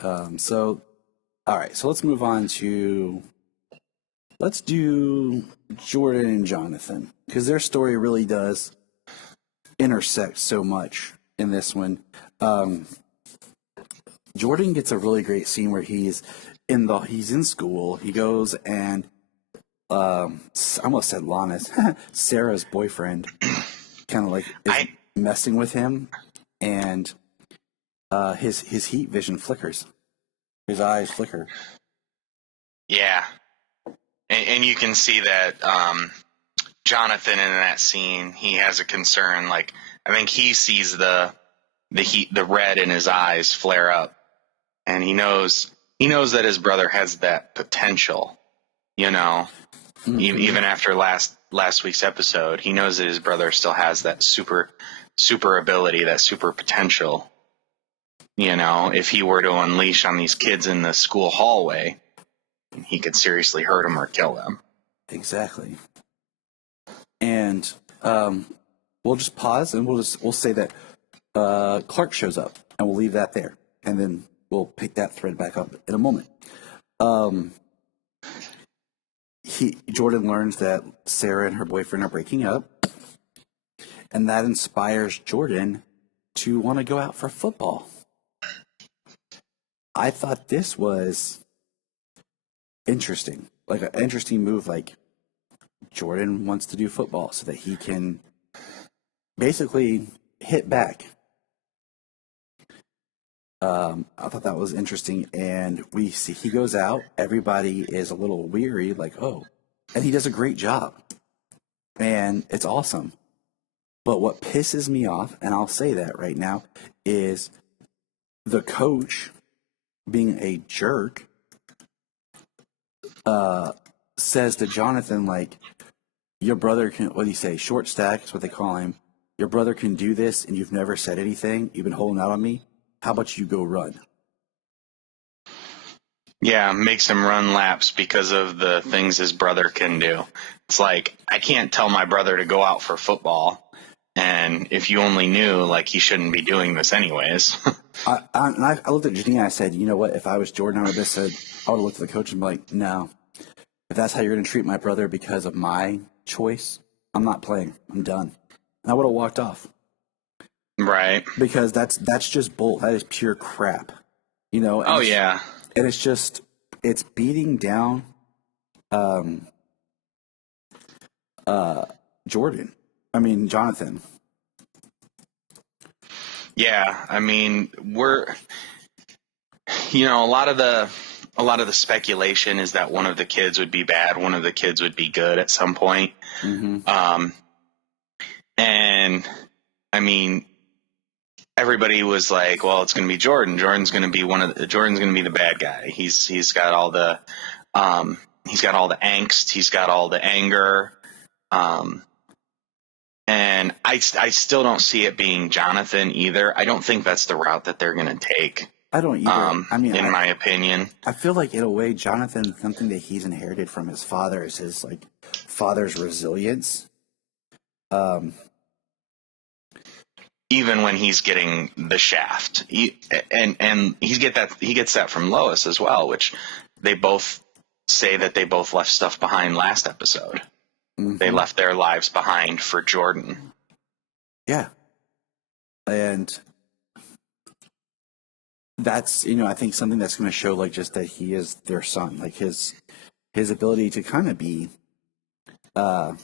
So, all right. So let's move on to, let's do Jordan and Jonathan, because their story really does intersect so much in this one. Jordan gets a really great scene where he's in school. He goes and I almost said Lana's Sarah's boyfriend kind of like is messing with him, and his heat vision flickers. His eyes flicker. Yeah, and you can see that Jonathan in that scene, he has a concern. Like, I think he sees the heat, the red in his eyes flare up, and he knows that his brother has that potential. Even after last week's episode, he knows that his brother still has that super ability, that super potential. If he were to unleash on these kids in the school hallway, he could seriously hurt them or kill them. Exactly. And we'll just pause and we'll say that Clark shows up, and we'll leave that there, and then we'll pick that thread back up in a moment. Jordan learns that Sarah and her boyfriend are breaking up, and that inspires Jordan to want to go out for football. I thought this was interesting, like an interesting move. Like, Jordan wants to do football so that he can basically hit back. I thought that was interesting, and we see he goes out. Everybody is a little weary, like, oh, and he does a great job, and it's awesome. But what pisses me off, and I'll say that right now, is the coach being a jerk. Says to Jonathan, like, your brother can, what do you say, short stack is what they call him. Your brother can do this, and you've never said anything. You've been holding out on me. How about you go run? Yeah, makes him run laps because of the things his brother can do. It's like, I can't tell my brother to go out for football, and if you only knew, like, he shouldn't be doing this anyways. I looked at Janine and I said, you know what? If I was Jordan, I would have said, I would have looked at the coach and be like, no. If that's how you're going to treat my brother because of my choice, I'm not playing. I'm done. And I would have walked off. Right. Because that's just bull. That is pure crap. Oh, yeah. And it's beating down Jonathan. Yeah, I mean, a lot of the speculation is that one of the kids would be bad, one of the kids would be good at some point. Mm-hmm. And I mean, everybody was like, well, it's going to be Jordan. Jordan's going to be the bad guy. He's got all the angst. He's got all the anger. And I still don't see it being Jonathan either. I don't think that's the route that they're going to take. I don't either. In my opinion, I feel like in a way, Jonathan, something that he's inherited from his father is his father's resilience. Even when he's getting the shaft, and he gets that from Lois as well, which they both say that they both left stuff behind last episode. Mm-hmm. They left their lives behind for Jordan. Yeah, and that's I think something that's going to show like just that he is their son, like his ability to kind of be what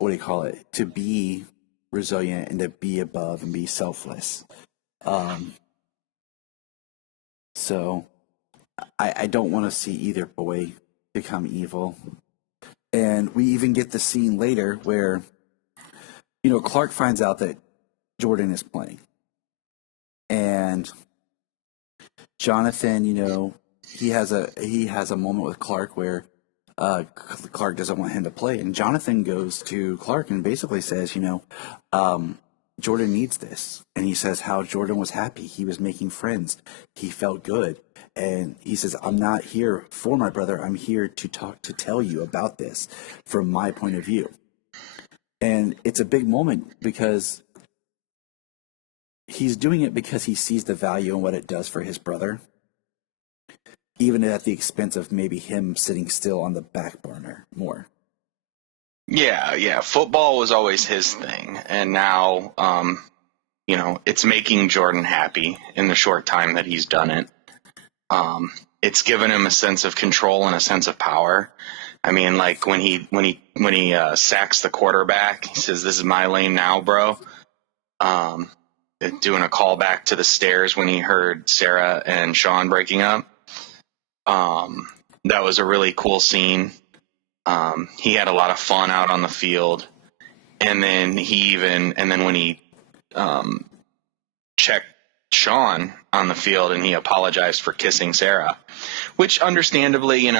do you call it? To be resilient and to be above and be selfless. So I don't want to see either boy become evil. And we even get the scene later where, Clark finds out that Jordan is playing. And Jonathan, he has a moment with Clark where Clark doesn't want him to play, and Jonathan goes to Clark and basically says, Jordan needs this. And he says how Jordan was happy. He was making friends. He felt good. And he says, I'm not here for my brother. I'm here to tell you about this from my point of view. And it's a big moment because he's doing it because he sees the value in what it does for his brother, even at the expense of maybe him sitting still on the back burner more. Yeah. Football was always his thing. And now, it's making Jordan happy in the short time that he's done it. It's given him a sense of control and a sense of power. I mean, like when he sacks the quarterback, he says, "This is my lane now, bro." Doing a callback to the stairs when he heard Sarah and Sean breaking up. That was a really cool scene. He had a lot of fun out on the field. And then when he checked Sean on the field and he apologized for kissing Sarah, which understandably,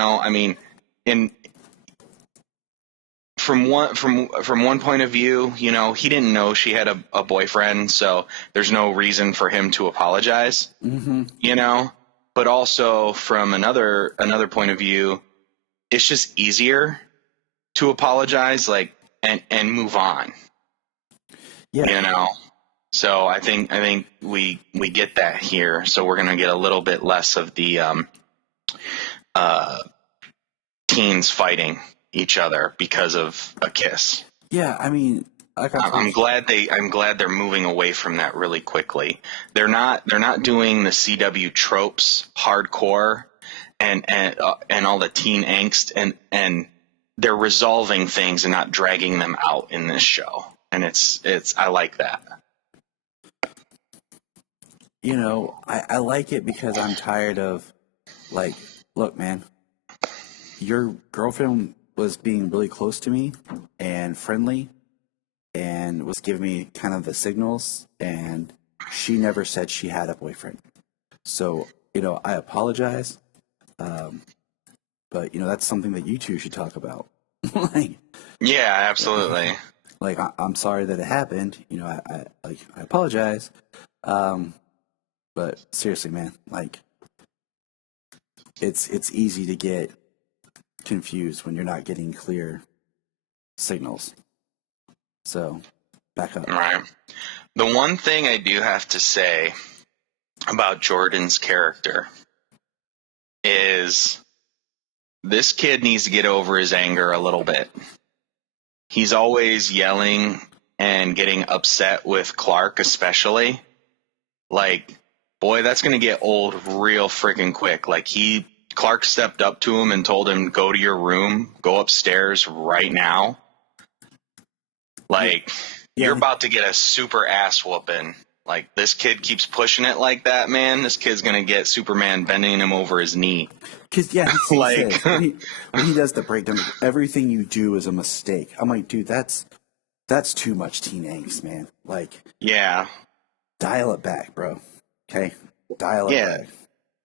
from one point of view, he didn't know she had a boyfriend, so there's no reason for him to apologize. Mm-hmm. But also from another point of view, it's just easier to apologize, and move on. Yeah. So I think we get that here. So we're gonna get a little bit less of the teens fighting each other because of a kiss. Yeah, I'm glad they're moving away from that really quickly. They're not doing the CW tropes hardcore and all the teen angst, and they're resolving things and not dragging them out in this show. And I like that. I like it because I'm tired of, look, man, your girlfriend was being really close to me and friendly and was giving me kind of the signals, and she never said she had a boyfriend. So, I apologize. But, that's something that you two should talk about. Yeah, absolutely. I'm sorry that it happened. I apologize. But seriously, man, it's easy to get confused when you're not getting clear signals. So, back up. Right. The one thing I do have to say about Jordan's character is this kid needs to get over his anger a little bit. He's always yelling and getting upset with Clark, especially. Boy, that's going to get old real freaking quick. Clark stepped up to him and told him, go to your room, go upstairs right now. You're about to get a super ass whooping. This kid keeps pushing it like that, man. This kid's going to get Superman bending him over his knee. Because, he says, when he does the breakdown, everything you do is a mistake. I'm like, dude, that's too much teen angst, man. Yeah. Dial it back, bro. Okay? Dial it back.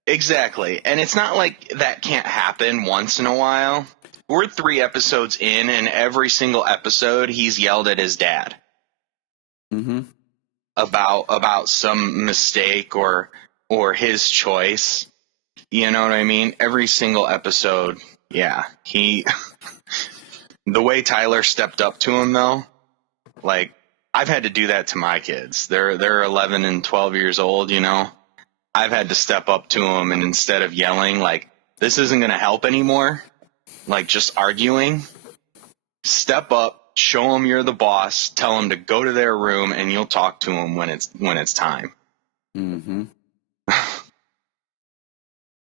Exactly. And it's not like that can't happen once in a while. We're 3 episodes in, and every single episode he's yelled at his dad. Mm-hmm. About some mistake or his choice. You know what I mean? Every single episode, yeah. The way Tyler stepped up to him, though, I've had to do that to my kids. They're 11 and 12 years old, I've had to step up to them, and instead of yelling, this isn't going to help anymore, just arguing, step up, show them you're the boss, tell them to go to their room, and you'll talk to them when it's time. Mm-hmm.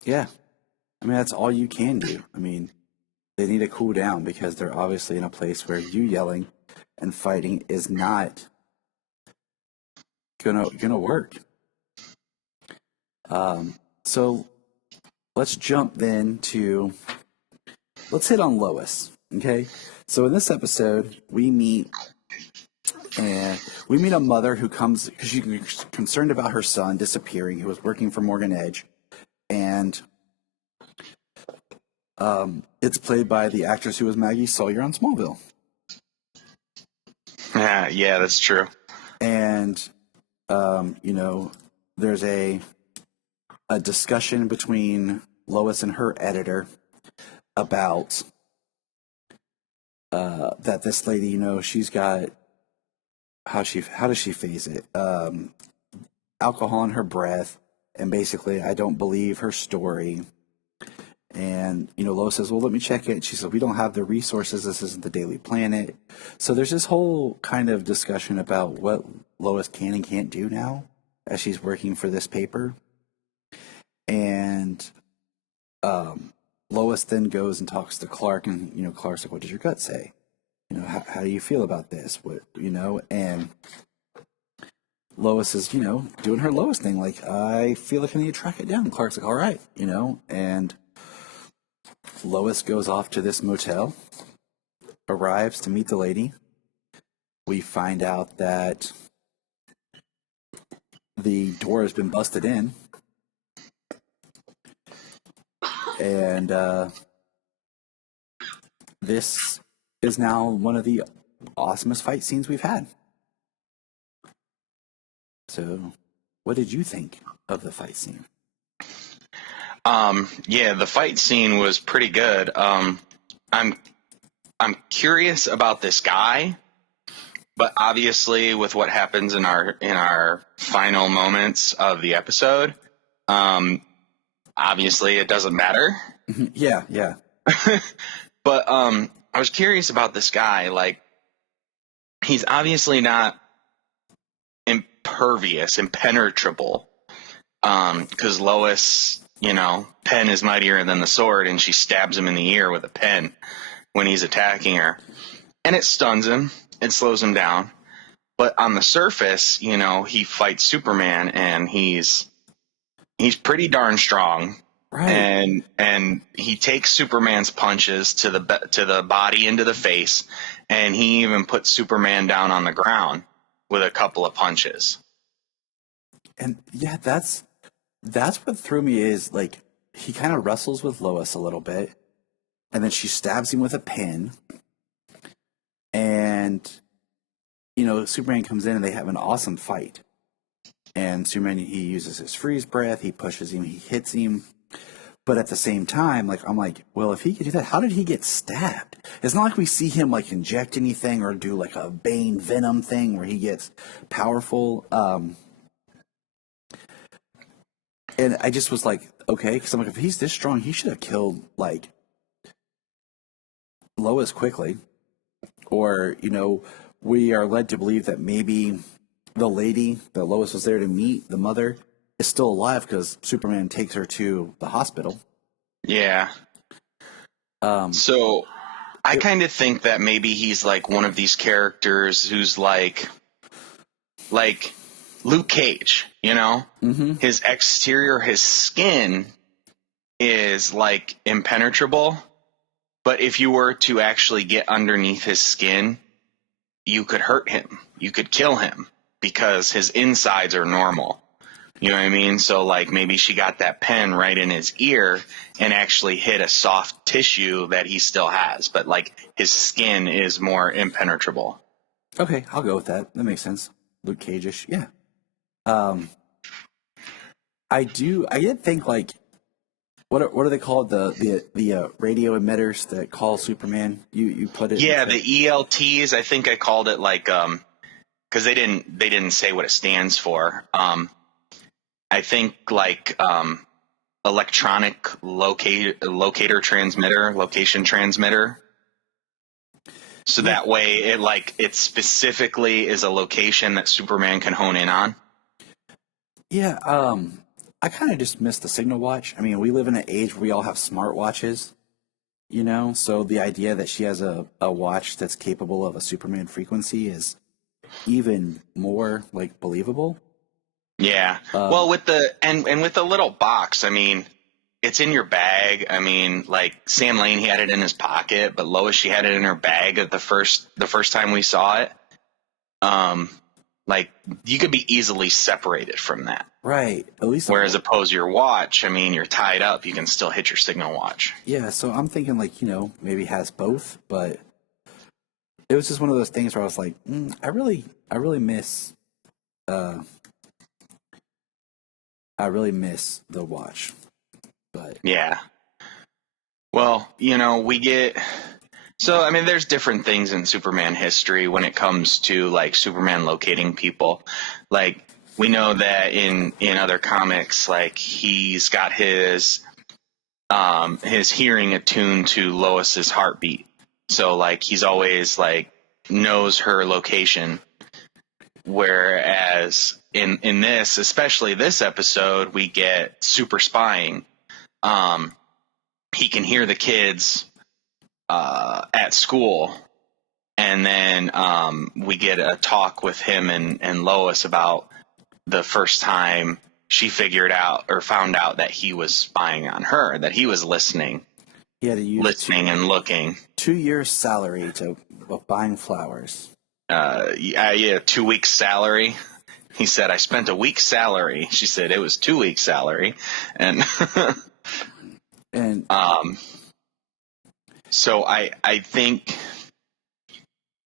Yeah. That's all you can do. They need to cool down because they're obviously in a place where you yelling and fighting is not gonna work. So let's jump then let's hit on Lois. Okay. So in this episode, we meet a mother who comes because she's concerned about her son disappearing, who was working for Morgan Edge. And it's played by the actress who was Maggie Sawyer on Smallville. Yeah, that's true. And, there's a discussion between Lois and her editor about that this lady, she's got, how does she phrase it? Alcohol in her breath. And basically, I don't believe her story. And, Lois says, well, let me check it. She said, we don't have the resources. This isn't the Daily Planet. So there's this whole kind of discussion about what Lois can and can't do now as she's working for this paper. And Lois then goes and talks to Clark. And, Clark's like, what does your gut say? How do you feel about this? And Lois is, doing her Lois thing. I feel like I need to track it down. Clark's like, all right, and Lois goes off to this motel arrives to meet the lady. We find out that the door has been busted in. And this is now one of the awesomest fight scenes we've had. So, what did you think of the fight scene? Yeah, the fight scene was pretty good. I'm curious about this guy, but obviously with what happens in our final moments of the episode, obviously it doesn't matter. Yeah. But I was curious about this guy. Like, he's obviously not impenetrable. Because Lois, pen is mightier than the sword, and she stabs him in the ear with a pen when he's attacking her. And it stuns him. It slows him down. But on the surface, he fights Superman, and he's pretty darn strong. Right. And he takes Superman's punches to the body, into the face, and he even puts Superman down on the ground with a couple of punches. And yeah, that's what threw me is, like, he kind of wrestles with Lois a little bit, and then she stabs him with a pin, and Superman comes in and they have an awesome fight. And Superman, he uses his freeze breath, he pushes him, he hits him. But at the same time, like, I'm like, well, if he could do that, how did he get stabbed? It's not like we see him, like, inject anything or do, like, a Bane Venom thing where he gets powerful. And I just was like, okay, because I'm like, if he's this strong, he should have killed, like, Lois quickly. Or, we are led to believe that maybe the lady that Lois was there to meet, the mother, is still alive because Superman takes her to the hospital. Yeah. So I kind of think that maybe he's like one of these characters who's like Luke Cage, Mm-hmm. His exterior, his skin is like impenetrable. But if you were to actually get underneath his skin, you could hurt him. You could kill him because his insides are normal. You know what I mean? So, like, maybe she got that pen right in his ear and actually hit a soft tissue that he still has. But, like, his skin is more impenetrable. Okay, I'll go with that. That makes sense. Luke Cage-ish, yeah. I did think, like, what are they called? The radio emitters that call Superman? You put it. Yeah, the ELTs. I think I called it like because they didn't say what it stands for. I think like electronic locator transmitter, location transmitter. So that way it specifically is a location that Superman can hone in on. Yeah, I kind of just miss the signal watch. I mean, we live in an age where we all have smart watches, so the idea that she has a watch that's capable of a Superman frequency is even more, like, believable. Yeah. Well, with the little box, I mean, it's in your bag. I mean, like, Sam Lane, he had it in his pocket, but Lois, she had it in her bag at the first time we saw it. Like, you could be easily separated from that. Right. At least. Whereas opposed to your watch, I mean, you're tied up. You can still hit your signal watch. Yeah. So I'm thinking, like, maybe has both, but it was just one of those things where I was like, I really miss, I really miss the watch. But yeah. Well, we get. So, I mean, there's different things in Superman history when it comes to, like, Superman locating people. Like, we know that in other comics, like, he's got his hearing attuned to Lois's heartbeat. So, like, he's always, like, knows her location. Whereas in this, especially this episode, we get super spying. He can hear the kids at school, and then we get a talk with him and Lois about the first time she figured out or found out that he was spying on her, that he was listening. He had to use listening and looking. 2 years' salary of buying flowers. Yeah, 2 weeks salary. He said, I spent a week's salary. She said it was 2 weeks salary. And And so I think,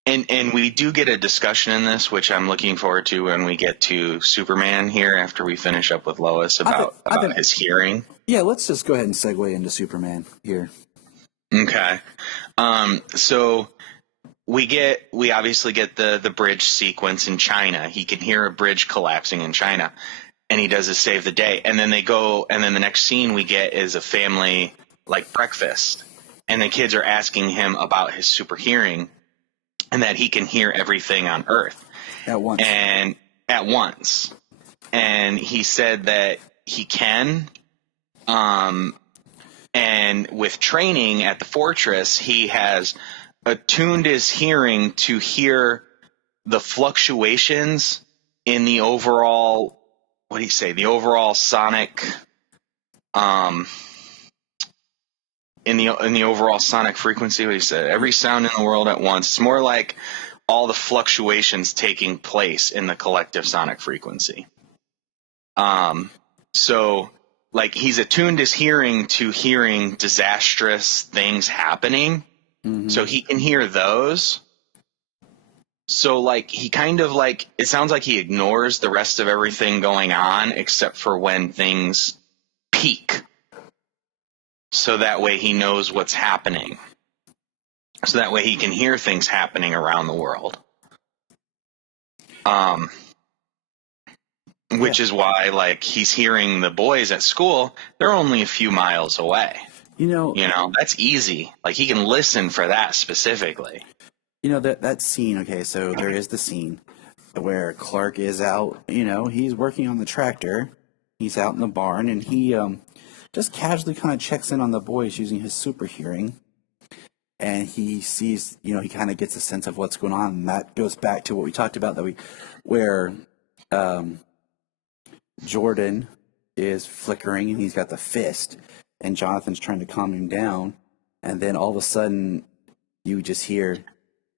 and we do get a discussion in this, which I'm looking forward to when we get to Superman here after we finish up with Lois about his hearing. Yeah, let's just go ahead and segue into Superman here. Okay. So we obviously get the bridge sequence in China. He can hear a bridge collapsing in China, and he does his save the day. And then the next scene we get is a family like breakfast, and the kids are asking him about his super hearing and that he can hear everything on Earth At once. And he said that he can. And with training at the fortress, he has attuned his hearing to hear the fluctuations in the overall, what do you say, the overall sonic, in the overall sonic frequency. What do you say? Every sound in the world at once. It's more like all the fluctuations taking place in the collective sonic frequency. So like he's attuned his hearing to hearing disastrous things happening. Mm-hmm. So he can hear those. So like he kind of like, it sounds like he ignores the rest of everything going on except for when things peak. So that way he knows what's happening. So that way he can hear things happening around the world. Which is why, like, he's hearing the boys at school, they're only a few miles away. You know, that's easy. Like, he can listen for that specifically. You know, that scene, okay, so there is the scene where Clark is out, he's working on the tractor. He's out in the barn, and he just casually kind of checks in on the boys using his super hearing. And he sees, he kind of gets a sense of what's going on. And that goes back to what we talked about, where Jordan is flickering and he's got the fist, and Jonathan's trying to calm him down. And then all of a sudden, you just hear,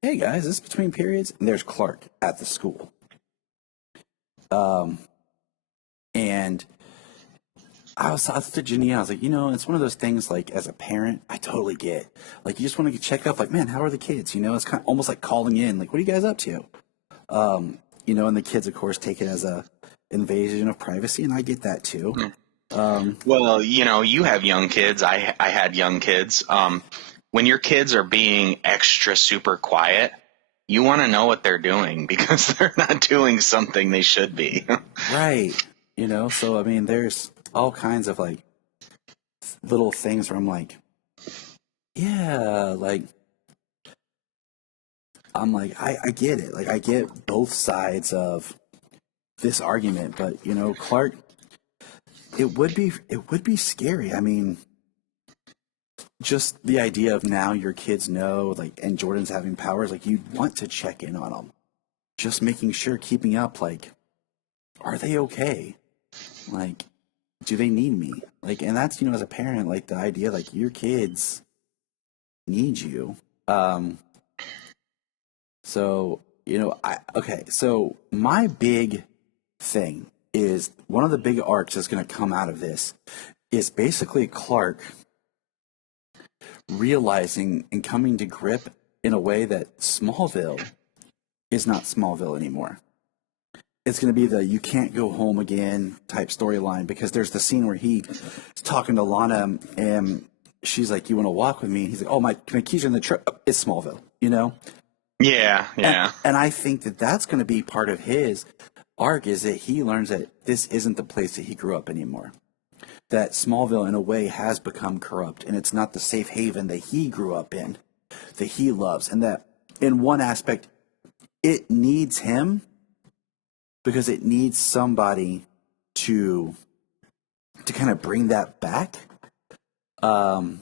"Hey guys, is this between periods?" And there's Clark at the school. And I was to Janine, I was like, it's one of those things, like, as a parent, I totally get. Like, you just want to check up, like, man, how are the kids? It's kind of almost like calling in, like, what are you guys up to? And the kids, of course, take it as a invasion of privacy, and I get that too. Well, you have young kids. I had young kids. When your kids are being extra super quiet, you want to know what they're doing because they're not doing something they should be. Right. So, I mean, there's all kinds of, like, little things where I'm like, yeah, like, I'm like, I get it. Like, I get both sides of this argument, but, Clark, it would be scary. I mean, just the idea of now your kids know, like, and Jordan's having powers, like, you'd want to check in on them. Just making sure, keeping up, like, are they okay? Like, do they need me? Like, and that's, as a parent, like, the idea, like, your kids need you. So, so my big thing is, one of the big arcs that's going to come out of this is basically Clark realizing and coming to grip in a way that Smallville is not Smallville anymore. It's going to be the "you can't go home again" type storyline, because there's the scene where he's talking to Lana and she's like, "You want to walk with me?" And he's like, "Oh, my keys are in the truck." It's Smallville, Yeah. And I think that that's going to be part of his arc, is that he learns that this isn't the place that he grew up anymore. That Smallville, in a way, has become corrupt, and it's not the safe haven that he grew up in, that he loves. And that, in one aspect, it needs him, because it needs somebody to kind of bring that back. But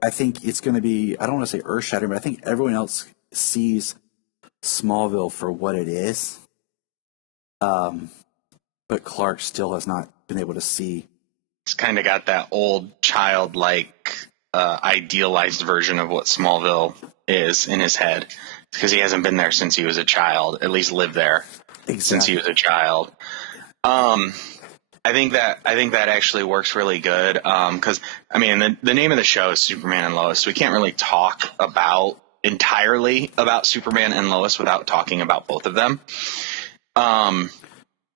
I think it's going to be, I don't want to say earth-shattering, but I think everyone else sees Smallville for what it is. But Clark still has not been able to see It's kind of got that old childlike, idealized version of what Smallville is in his head, because he hasn't been there since he was a child. At least lived there since he was a child. I think that actually works really good, because I mean the name of the show is Superman and Lois, so we can't really talk entirely about Superman and Lois without talking about both of them,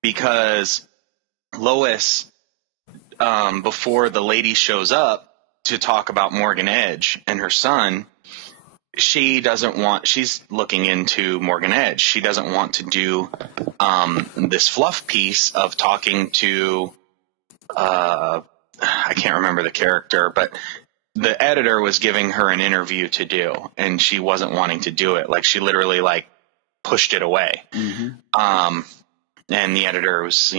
because Lois, before the lady shows up to talk about Morgan Edge and her son, she's looking into Morgan Edge. She doesn't want to do this fluff piece of talking to I can't remember the character, but the editor was giving her an interview to do, and she wasn't wanting to do it. Like, she literally pushed it away. Mm-hmm. And the editor was,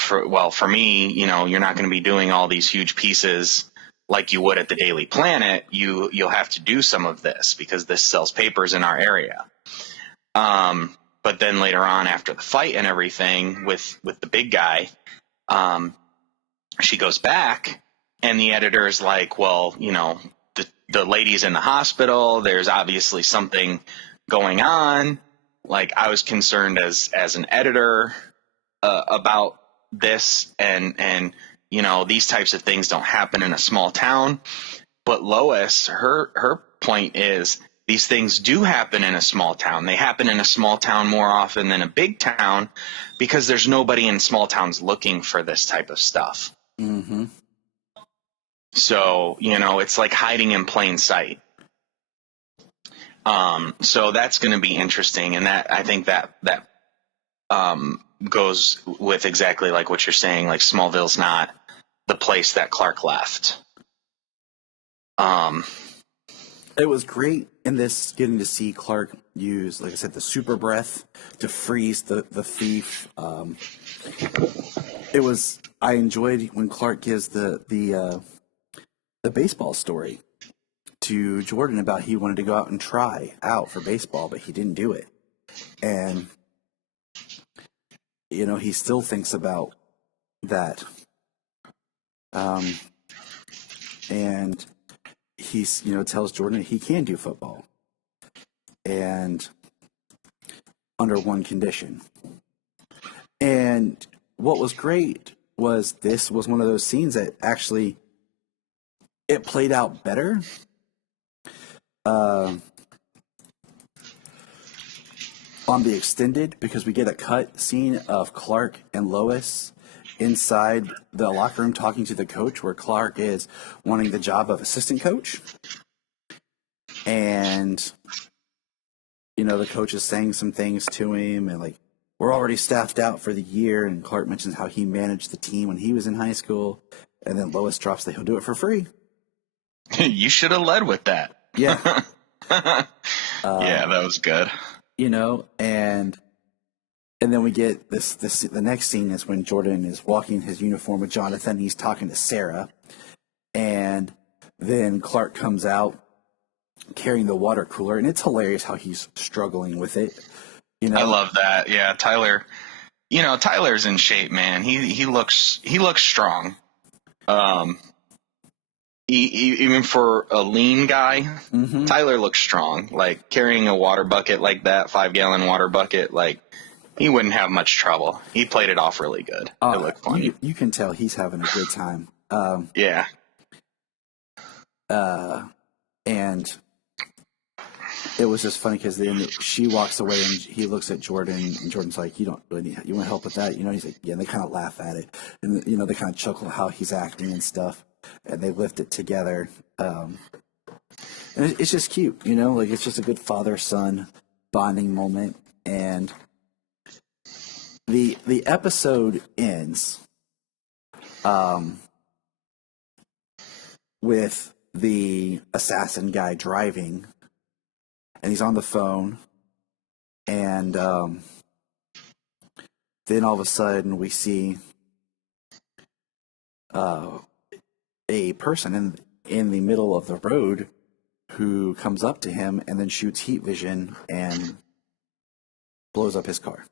for me, you're not going to be doing all these huge pieces like you would at the Daily Planet. You'll have to do some of this because this sells papers in our area. But then later on, after the fight and everything with the big guy, she goes back, and the editor is like, well, the lady's in the hospital. There's obviously something going on. Like, I was concerned as an editor about this, and these types of things don't happen in a small town. But Lois, her point is, these things do happen in a small town. They happen in a small town more often than a big town because there's nobody in small towns looking for this type of stuff. Mm-hmm. So, it's like hiding in plain sight. So that's going to be interesting. And I think that goes with exactly like what you're saying. Like, Smallville's not the place that Clark left. It was great in this, getting to see Clark use, like I said, the super breath to freeze the thief. I enjoyed when Clark gives the baseball story to Jordan about he wanted to go out and try out for baseball, but he didn't do it. And, he still thinks about that. And he's, tells Jordan he can do football. And under one condition. And what was great was this was one of those scenes that actually it played out better. On the extended, because we get a cut scene of Clark and Lois inside the locker room talking to the coach, where Clark is wanting the job of assistant coach. And, the coach is saying some things to him, and we're already staffed out for the year. And Clark mentions how he managed the team when he was in high school. And then Lois drops that he'll do it for free. You should have led with that. Yeah. Yeah, that was good. And then we get this. The next scene is when Jordan is walking in his uniform with Jonathan. He's talking to Sarah, and then Clark comes out carrying the water cooler, and it's hilarious how he's struggling with it. I love that. Yeah, Tyler. Tyler's in shape, man. He looks strong. Even for a lean guy, mm-hmm. Tyler looks strong. Like, carrying a water bucket like that, 5-gallon water bucket, he wouldn't have much trouble. He played it off really good. It looked funny. You can tell he's having a good time. Yeah. And it was just funny because then she walks away and he looks at Jordan, and Jordan's like, "You don't really you want help with that?" He's like, "Yeah." And they kind of laugh at it, and they kind of chuckle how he's acting and stuff, and they lift it together. And it's just cute, it's just a good father-son bonding moment. And the episode ends with the assassin guy driving, and he's on the phone, and then all of a sudden we see a person in the middle of the road who comes up to him and then shoots heat vision and blows up his car.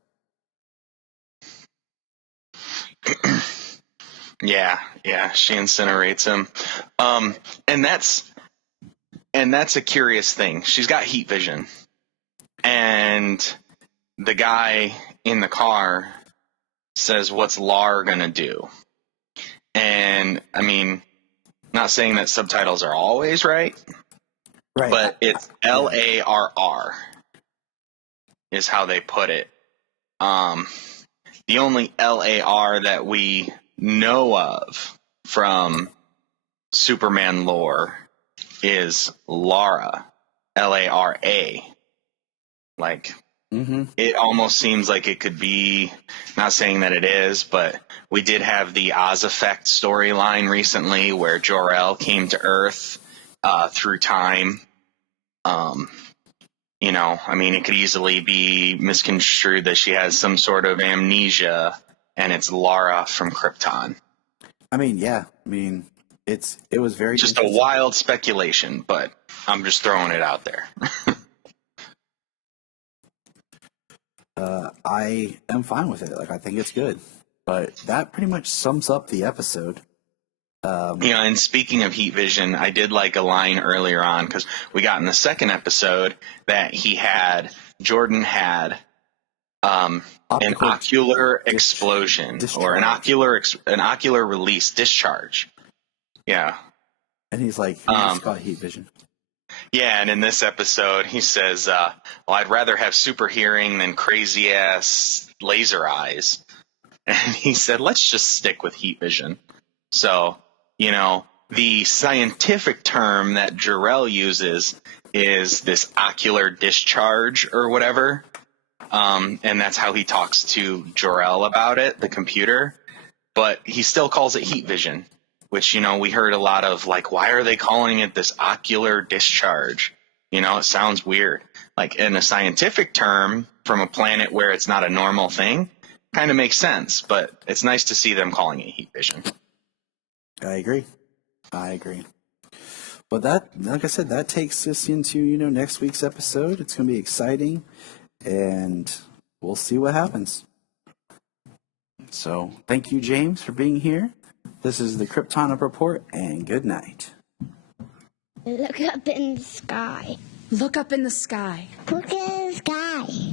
Yeah, she incinerates him. And that's a curious thing. She's got heat vision. And the guy in the car says, "What's Lar gonna do?" And I mean, not saying that subtitles are always right, Right. but it's LARR is how they put it. The only LAR that we know of from Superman lore is Lara, Lara. Like, it almost seems like it could be, not saying that it is, but we did have the Oz Effect storyline recently where Jor-El came to Earth through time. You know, I mean, it could easily be misconstrued that she has some sort of amnesia and it's Lara from Krypton. I mean, yeah. I mean, it was very Just a wild speculation, but I'm just throwing it out there. I am fine with it. Like, I think it's good. But that pretty much sums up the episode. And speaking of heat vision, I did like a line earlier on because we got in the second episode that Jordan had an ocular explosion or an ocular release discharge. Yeah. And he's like, he's got heat vision. Yeah, and in this episode, he says, well, I'd rather have super hearing than crazy-ass laser eyes. And he said, let's just stick with heat vision. So, the scientific term that Jor-El uses is this ocular discharge or whatever. And that's how he talks to Jor-El about it, the computer. But he still calls it heat vision, which, we heard a lot of, like, why are they calling it this ocular discharge? It sounds weird. Like, in a scientific term, from a planet where it's not a normal thing, kind of makes sense. But it's nice to see them calling it heat vision. I agree. But that, like I said, that takes us into, next week's episode. It's going to be exciting, and we'll see what happens. So, thank you, James, for being here. This is the Krypton Up Report, and good night. Look up in the sky. Look up in the sky. Look at the sky.